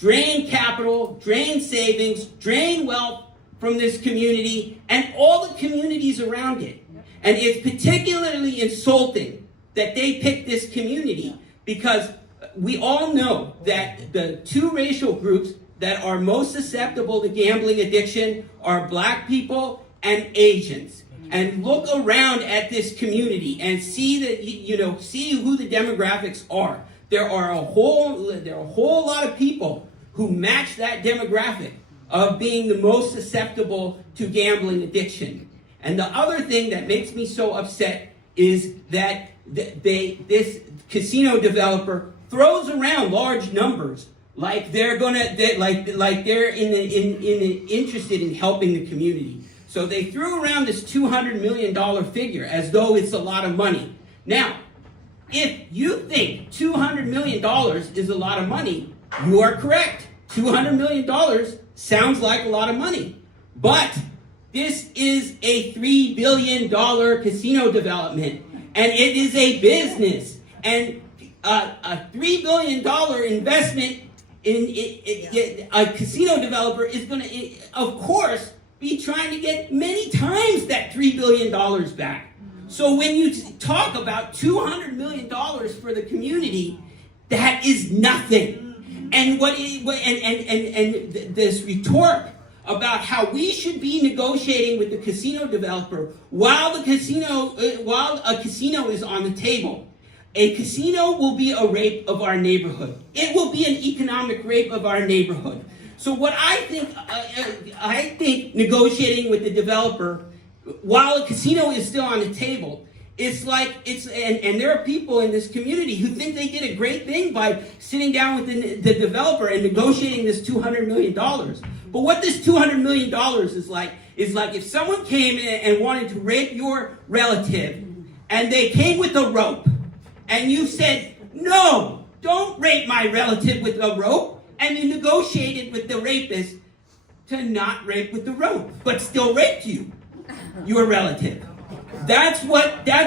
capital, drain savings, drain wealth from this community and all the communities around it. And it's particularly insulting that they picked this community because we all know that the two racial groups that are most susceptible to gambling addiction are Black people and Asians. And look around at this community and see that see who the demographics are. There are a whole lot of people who match that demographic of being the most susceptible to gambling addiction. And the other thing that makes me so upset is that this casino developer throws around large numbers like they're interested in helping the community. So they threw around this $200 million figure as though it's a lot of money. Now, if you think $200 million is a lot of money, you are correct. $200 million sounds like a lot of money. But this is a $3 billion casino development, and it is a business. And a $3 billion investment in a casino developer is going to, of course, be trying to get many times that $3 billion back. So when you talk about $200 million for the community, that is nothing. And this rhetoric about how we should be negotiating with the casino developer while a casino is on the table. A casino will be a rape of our neighborhood. It will be an economic rape of our neighborhood. So what I think negotiating with the developer while a casino is still on the table, and there are people in this community who think they did a great thing by sitting down with the developer and negotiating this $200 million. But what this $200 million is like if someone came in and wanted to rape your relative and they came with a rope and you said, no, don't rape my relative with a rope, and you negotiated with the rapist to not rape with the rope, but still raped your relative. That's what this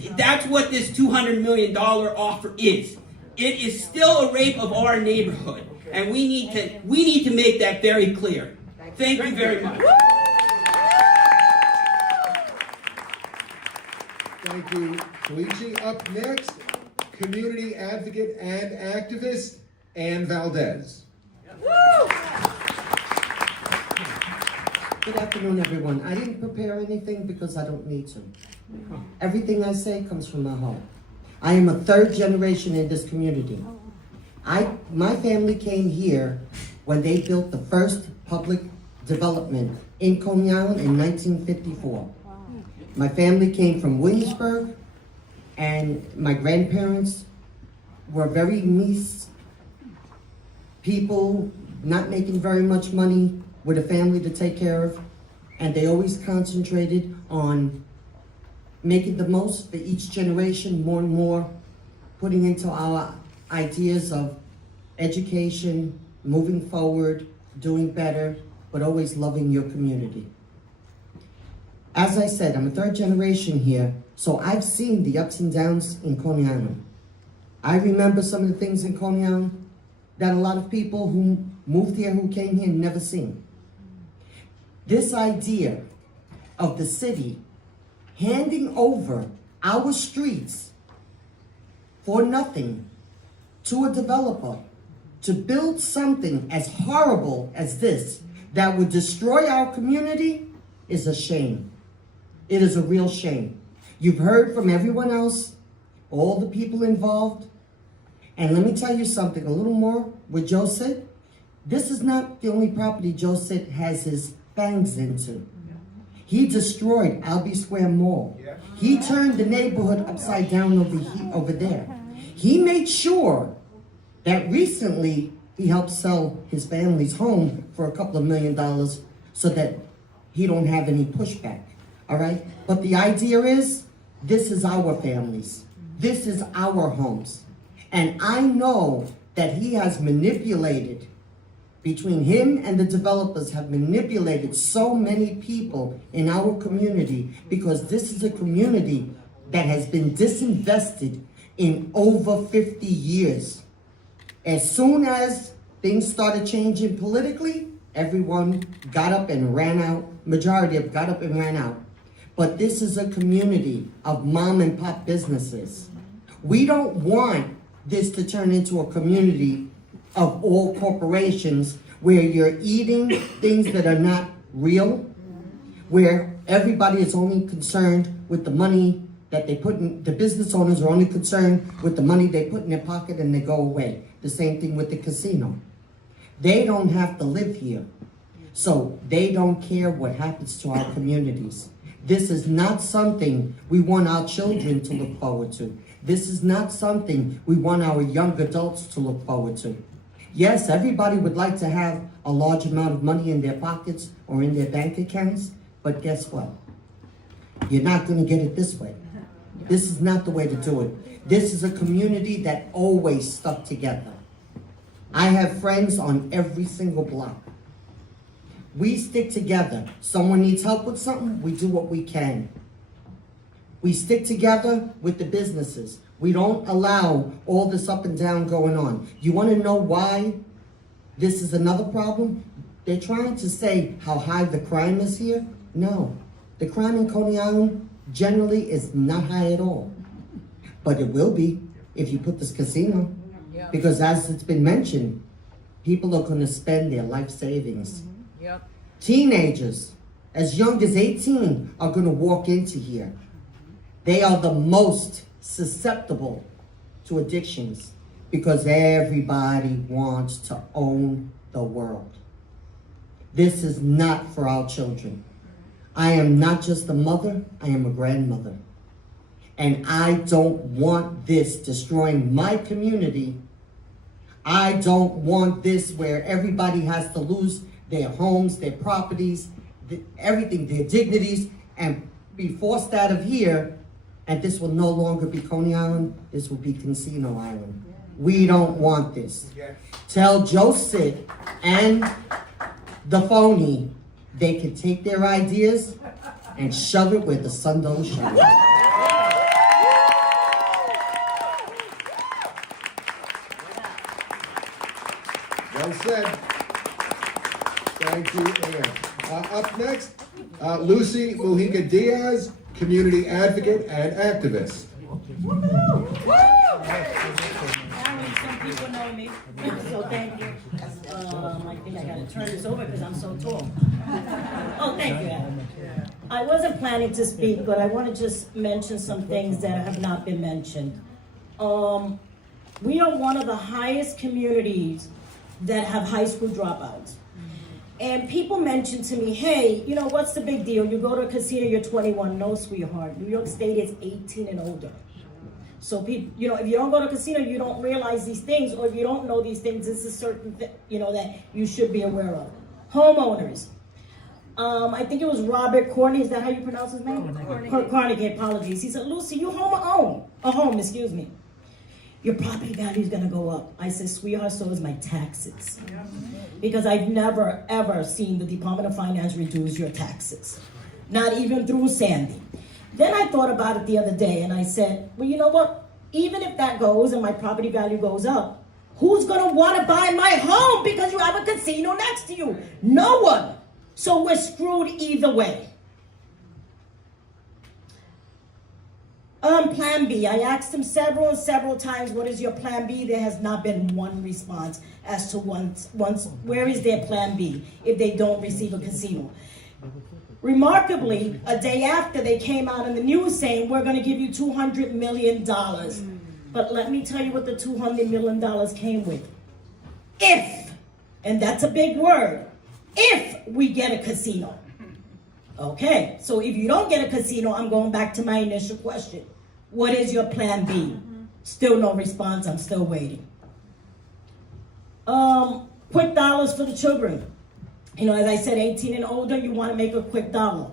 $200 million offer is. It is still a rape of our neighborhood, and we need to make that very clear. Thank you very much. Thank you, Koichi. Up next, community advocate and activist Ann Valdez. Good afternoon, everyone. I didn't prepare anything because I don't need to. Everything I say comes from my heart. I am a third generation in this community. My family came here when they built the first public development in Coney Island in 1954. My family came from Williamsburg, and my grandparents were very nice people, not making very much money, with a family to take care of, and they always concentrated on making the most for each generation, more and more, putting into our ideas of education, moving forward, doing better, but always loving your community. As I said, I'm a third generation here, so I've seen the ups and downs in Coney Island. I remember some of the things in Coney Island that a lot of people who moved here, who came here, never seen. This idea of the city handing over our streets for nothing to a developer to build something as horrible as this that would destroy our community is a shame. It is a real shame. You've heard from everyone else, all the people involved, and let me tell you something, a little more with Joseph. This is not the only property Joseph has his fangs into. He destroyed Albee Square Mall. He turned the neighborhood upside down over there. He made sure that recently he helped sell his family's home for a couple of $1 million so that he don't have any pushback, all right? But the idea is, this is our families. This is our homes. And I know that he has manipulated, between him and the developers have manipulated so many people in our community, because this is a community that has been disinvested in over 50 years. As soon as things started changing politically, everyone got up and ran out. Majority of got up and ran out. But this is a community of mom and pop businesses. We don't want this to turn into a community of all corporations where you're eating things that are not real, where everybody is only concerned with the money that they put in, the business owners are only concerned with the money they put in their pocket and they go away. The same thing with the casino. They don't have to live here, so they don't care what happens to our communities. This is not something we want our children to look forward to. This is not something we want our young adults to look forward to. Yes, everybody would like to have a large amount of money in their pockets or in their bank accounts, but guess what? You're not going to get it this way. This is not the way to do it. This is a community that always stuck together. I have friends on every single block. We stick together. Someone needs help with something, we do what we can. We stick together with the businesses. We don't allow all this up and down going on. You want to know why this is another problem? They're trying to say how high the crime is here. No, the crime in Coney Island generally is not high at all. But it will be if you put this casino. Because as it's been mentioned, people are going to spend their life savings. Teenagers as young as 18 are going to walk into here. They are the most susceptible to addictions because everybody wants to own the world. This is not for our children. I am not just a mother, I am a grandmother. And I don't want this destroying my community. I don't want this where everybody has to lose their homes, their properties, everything, their dignities, and be forced out of here. And this will no longer be Coney Island, this will be Casino Island. We don't want this. Tell Joe Sid and the phony they can take their ideas and shove it where the sun don't shine. Well said. Thank you, Ann. Up next, Lucy Mujica Diaz, community advocate and activist. Some people know me, so thank you. I think I gotta turn this over because I'm so tall. Oh, thank you, Adam. I wasn't planning to speak, but I want to just mention some things that have not been mentioned. We are one of the highest communities that have high school dropouts. And people mention to me, hey, you know, what's the big deal? You go to a casino, you're 21. No, sweetheart. New York State is 18 and older. So people, you know, if you don't go to a casino, you don't realize these things, or if you don't know these things, it's a certain thing, you know, that you should be aware of. Homeowners. I think it was Robert Corney, is that how you pronounce his name? Carnegie, apologies. He said, Lucy, you home, excuse me. Your property value is gonna go up. I said, sweetheart, so is my taxes. Because I've never, ever seen the Department of Finance reduce your taxes. Not even through Sandy. Then I thought about it the other day and I said, well, you know what? Even if that goes and my property value goes up, who's gonna wanna buy my home because you have a casino next to you? No one. So we're screwed either way. Plan B. I asked him several times, what is your plan B? There has not been one response as to where is their plan B if they don't receive a casino. Remarkably, a day after they came out in the news saying, we're gonna give you $200 million. But let me tell you what the $200 million came with. If, and that's a big word, if we get a casino. Okay, so if you don't get a casino, I'm going back to my initial question. What is your plan B? Still no response, I'm still waiting. Quick dollars for the children. You know, as I said, 18 and older, you want to make a quick dollar.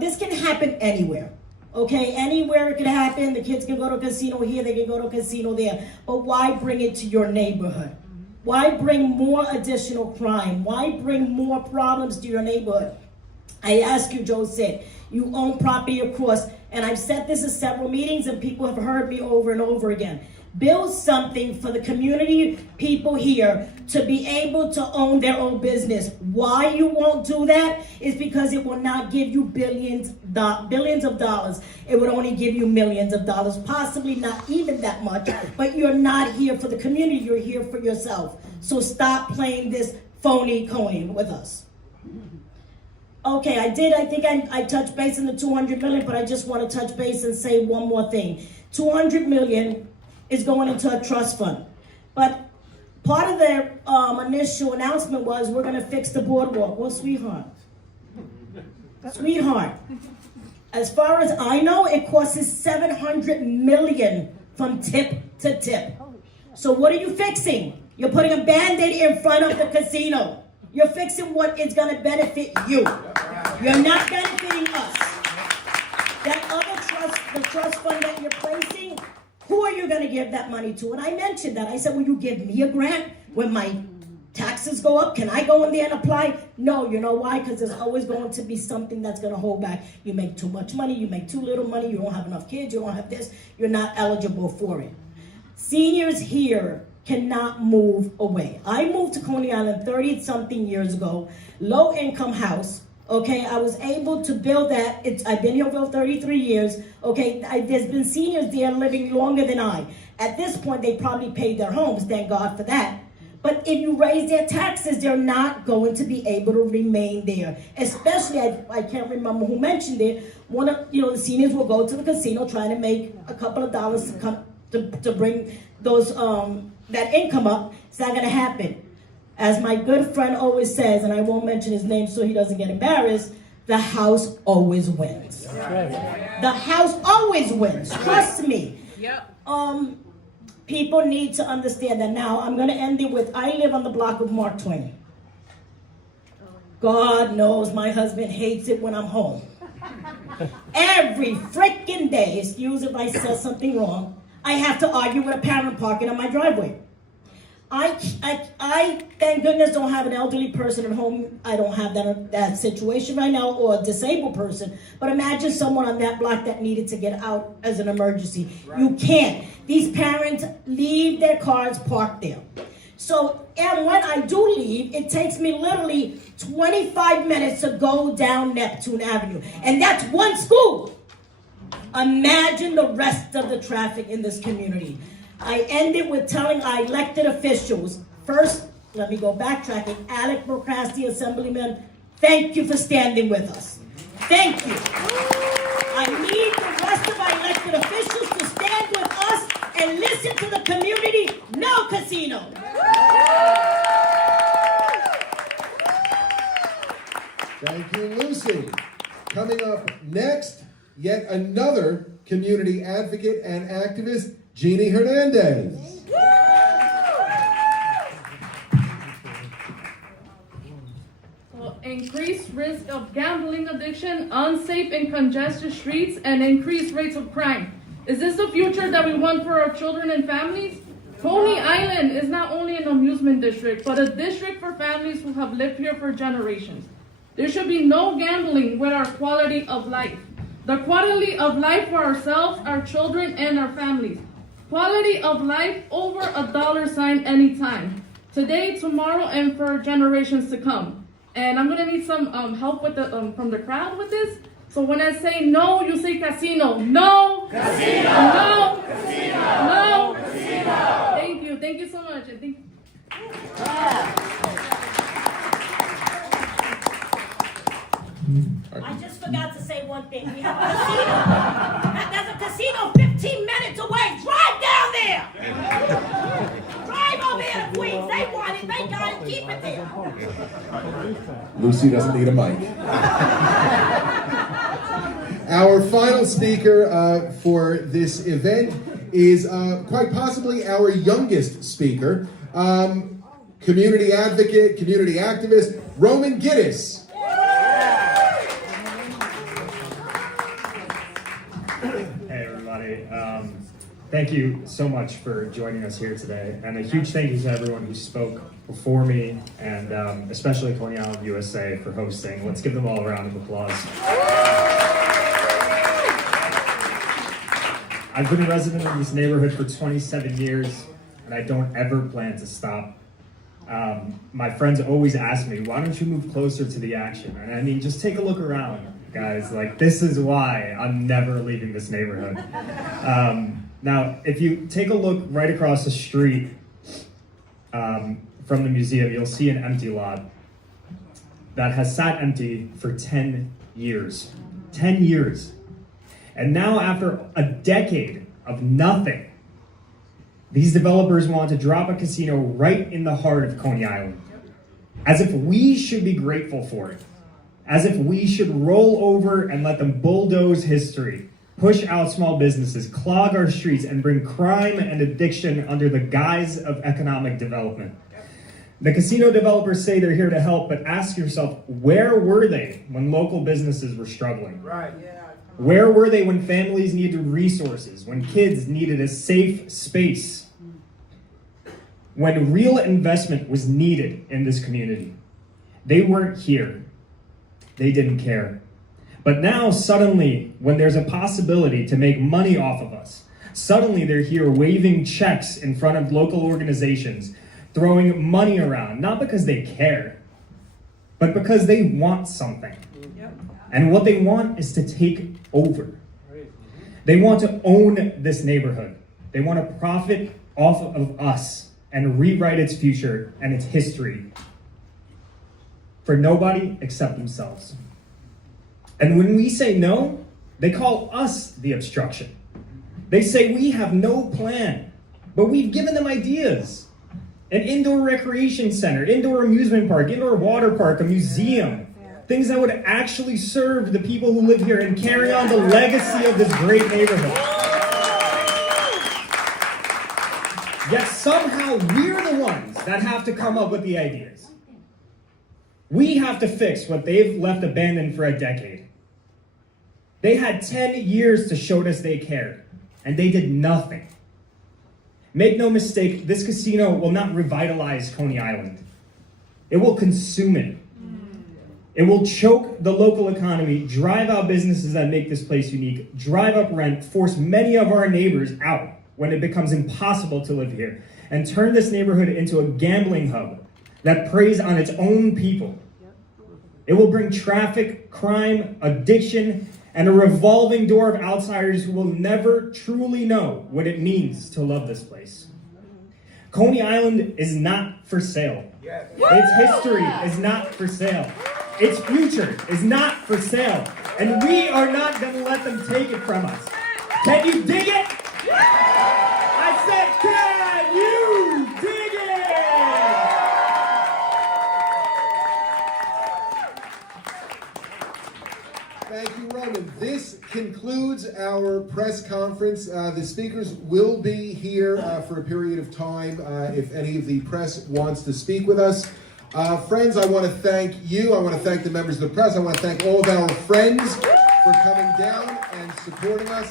This can happen anywhere. Okay, anywhere it could happen, the kids can go to a casino here, they can go to a casino there. But why bring it to your neighborhood? Why bring more additional crime? Why bring more problems to your neighborhood? I ask you, Joe said, you own property across, and I've said this in several meetings and people have heard me over and over again. Build something for the community people here to be able to own their own business. Why you won't do that is because it will not give you billions of dollars. It would only give you millions of dollars, possibly not even that much, but you're not here for the community, you're here for yourself. So stop playing this phony coney with us. Okay, I think I touched base on the 200 million, but I just want to touch base and say one more thing. 200 million is going into a trust fund. But part of their initial announcement was we're going to fix the boardwalk. Well, sweetheart, as far as I know, it costs $700 million from tip to tip. So what are you fixing? You're putting a Band-Aid in front of the casino. You're fixing what is going to benefit you. You're not benefiting us. That other trust, the trust fund that you're placing, who are you going to give that money to? And I mentioned that. I said, will you give me a grant when my taxes go up? Can I go in there and apply? No, you know why? Because there's always going to be something that's going to hold back. You make too much money, you make too little money, you don't have enough kids, you don't have this, you're not eligible for it. Seniors here cannot move away. I moved to Coney Island 30-something years ago, low-income house. Okay, I was able to build that. I've been here for 33 years. Okay, there's been seniors there living longer than I. At this point, they probably paid their homes, thank God for that. But if you raise their taxes, they're not going to be able to remain there. Especially, I can't remember who mentioned it. One of the seniors will go to the casino trying to make a couple of dollars to bring those that income up. It's not going to happen. As my good friend always says, and I won't mention his name so he doesn't get embarrassed, the house always wins. The house always wins. Trust me. People need to understand that. Now, I'm going to end it with, I live on the block of Mark Twain. God knows my husband hates it when I'm home. Every freaking day, excuse if I said something wrong, I have to argue with a parent parking on my driveway. I thank goodness don't have an elderly person at home. I don't have that situation right now, or a disabled person. But imagine someone on that block that needed to get out as an emergency. Right. You can't. These parents leave their cars parked there. So, and when I do leave, it takes me literally 25 minutes to go down Neptune Avenue. And that's one school. Imagine the rest of the traffic in this community. I ended with telling our elected officials, first, let me go backtracking, Alec Procrasti, Assemblyman, thank you for standing with us. Thank you. I need the rest of our elected officials to stand with us and listen to the community. No casino. Thank you, Lucy. Coming up next, yet another community advocate and activist, Jeannie Hernandez. Increased risk of gambling addiction, unsafe and congested streets, and increased rates of crime. Is this the future that we want for our children and families? Coney Island is not only an amusement district, but a district for families who have lived here for generations. There should be no gambling with our quality of life. The quality of life for ourselves, our children, and our families. Quality of life over $1 anytime. Today, tomorrow, and for generations to come. And I'm gonna need some help with the from the crowd with this. So when I say no, you say casino. No! Casino! No! Casino! No! Casino! Thank you so much. And thank I just forgot to say one thing. We have a casino. There's a casino 15 minutes away. Drive down there. Drive over here to Queens. They want it. They got it. Keep it there. Lucy doesn't need a mic. Our final speaker for this event is quite possibly our youngest speaker, community advocate, community activist, Roman Giddis. everybody. Thank you so much for joining us here today. And a huge thank you to everyone who spoke before me, and especially Coney Island USA for hosting. Let's give them all a round of applause. I've been a resident of this neighborhood for 27 years, and I don't ever plan to stop. My friends always ask me, why don't you move closer to the action? And I mean, just take a look around, guys. Like, this is why I'm never leaving this neighborhood. Now, if you take a look right across the street from the museum, you'll see an empty lot that has sat empty for 10 years. 10 years. And now, after a decade of nothing, these developers want to drop a casino right in the heart of Coney Island. As if we should be grateful for it. As if we should roll over and let them bulldoze history, push out small businesses, clog our streets, and bring crime and addiction under the guise of economic development. The casino developers say they're here to help, but ask yourself, where were they when local businesses were struggling? Right, yeah. Where were they when families needed resources, when kids needed a safe space? When real investment was needed in this community? They weren't here. They didn't care. But now, suddenly, when there's a possibility to make money off of us, suddenly they're here waving checks in front of local organizations, throwing money around, not because they care, but because they want something. And what they want is to take over. They want to own this neighborhood. They want to profit off of us and rewrite its future and its history for nobody except themselves. And when we say no, they call us the obstruction. They say we have no plan, but we've given them ideas. An indoor recreation center, indoor amusement park, indoor water park, a museum. Things that would actually serve the people who live here and carry on the legacy of this great neighborhood. Yet somehow we're the ones that have to come up with the ideas. We have to fix what they've left abandoned for a decade. They had 10 years to show us they cared, and they did nothing. Make no mistake, this casino will not revitalize Coney Island. It will consume it. It will choke the local economy, drive out businesses that make this place unique, drive up rent, force many of our neighbors out when it becomes impossible to live here, and turn this neighborhood into a gambling hub that preys on its own people. It will bring traffic, crime, addiction, and a revolving door of outsiders who will never truly know what it means to love this place. Coney Island is not for sale. Its history is not for sale. Its future is not for sale. And we are not going to let them take it from us. Can you dig it? I said, can you dig it? Thank you, Roman. This concludes our press conference. The speakers will be here for a period of time if any of the press wants to speak with us. Friends, I want to thank you. I want to thank the members of the press. I want to thank all of our friends for coming down and supporting us.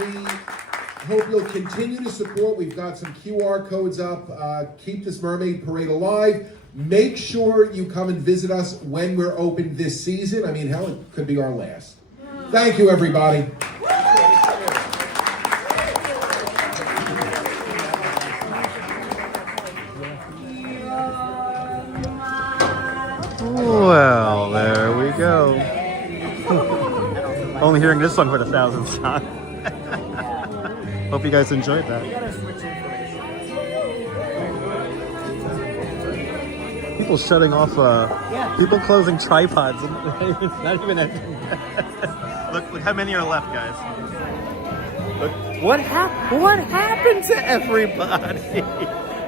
We hope you'll continue to support. We've got some QR codes up. Keep this Mermaid Parade alive. Make sure you come and visit us when we're open this season. I mean, hell, it could be our last. Thank you, everybody. Well, there we go. Only hearing this song for the 1000th time. Hope you guys enjoyed that. People shutting off, people closing tripods. It's not even ending. Look how many are left, guys. Look, what happened to everybody?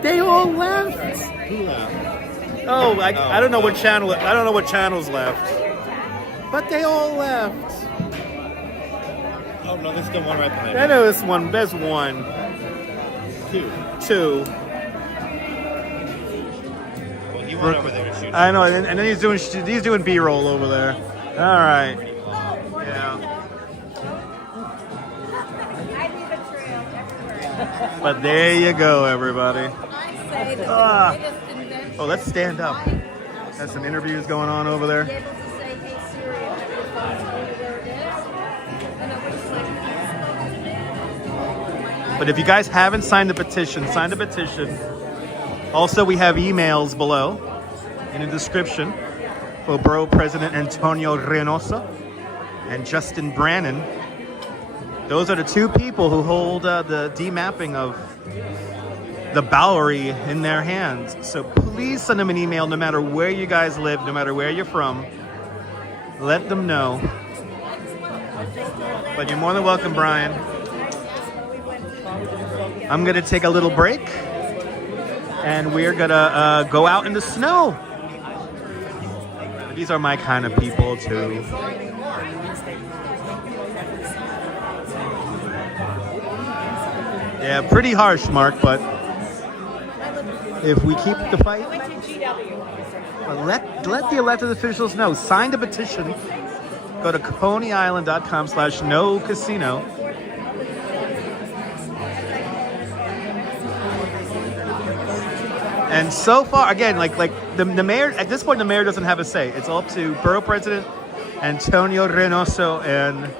They all left. Who left? Oh, I don't know what channel. I don't know what channels left. But they all left. Oh no, there's still one right behind me. I know this one. There's one. Two. Well, he went over there to shoot. I know, and then he's doing B-roll over there. All right. Yeah. But there you go, everybody. Oh, let's stand up. Has some interviews going on over there. But if you guys haven't signed the petition, sign the petition. Also, we have emails below in the description for Borough President Antonio Reynoso and Justin Brannan. Those are the two people who hold the demapping of the Bowery in their hands. So please send them an email no matter where you guys live, no matter where you're from. Let them know. But you're more than welcome, Brian. I'm going to take a little break. And we're going to go out in the snow. These are my kind of people, too. Yeah, pretty harsh, Mark, but if we keep the fight, let the elected officials know. Sign the petition. Go to coneyisland.com/no-casino. And so far, again, like the mayor, at this point, the mayor doesn't have a say. It's all up to Borough President Antonio Reynoso and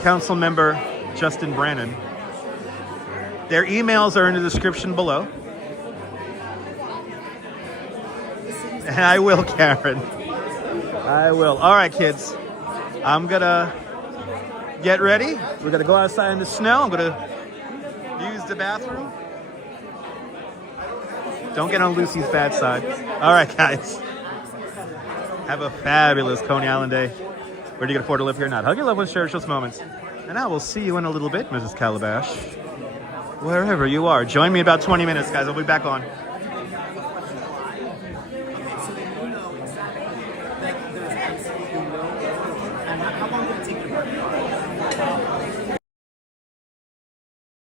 Council Member Justin Brannan. Their emails are in the description below. And I will, Karen. I will. All right, kids. I'm going to get ready. We're going to go outside in the snow. I'm going to use the bathroom. Don't get on Lucy's bad side. All right, guys. Have a fabulous Coney Island day. Whether you can afford to live here or not. Hug your loved ones, cherish those moments. And I will see you in a little bit, Mrs. Calabash. Wherever you are. Join me in about 20 minutes, guys. I'll be back on.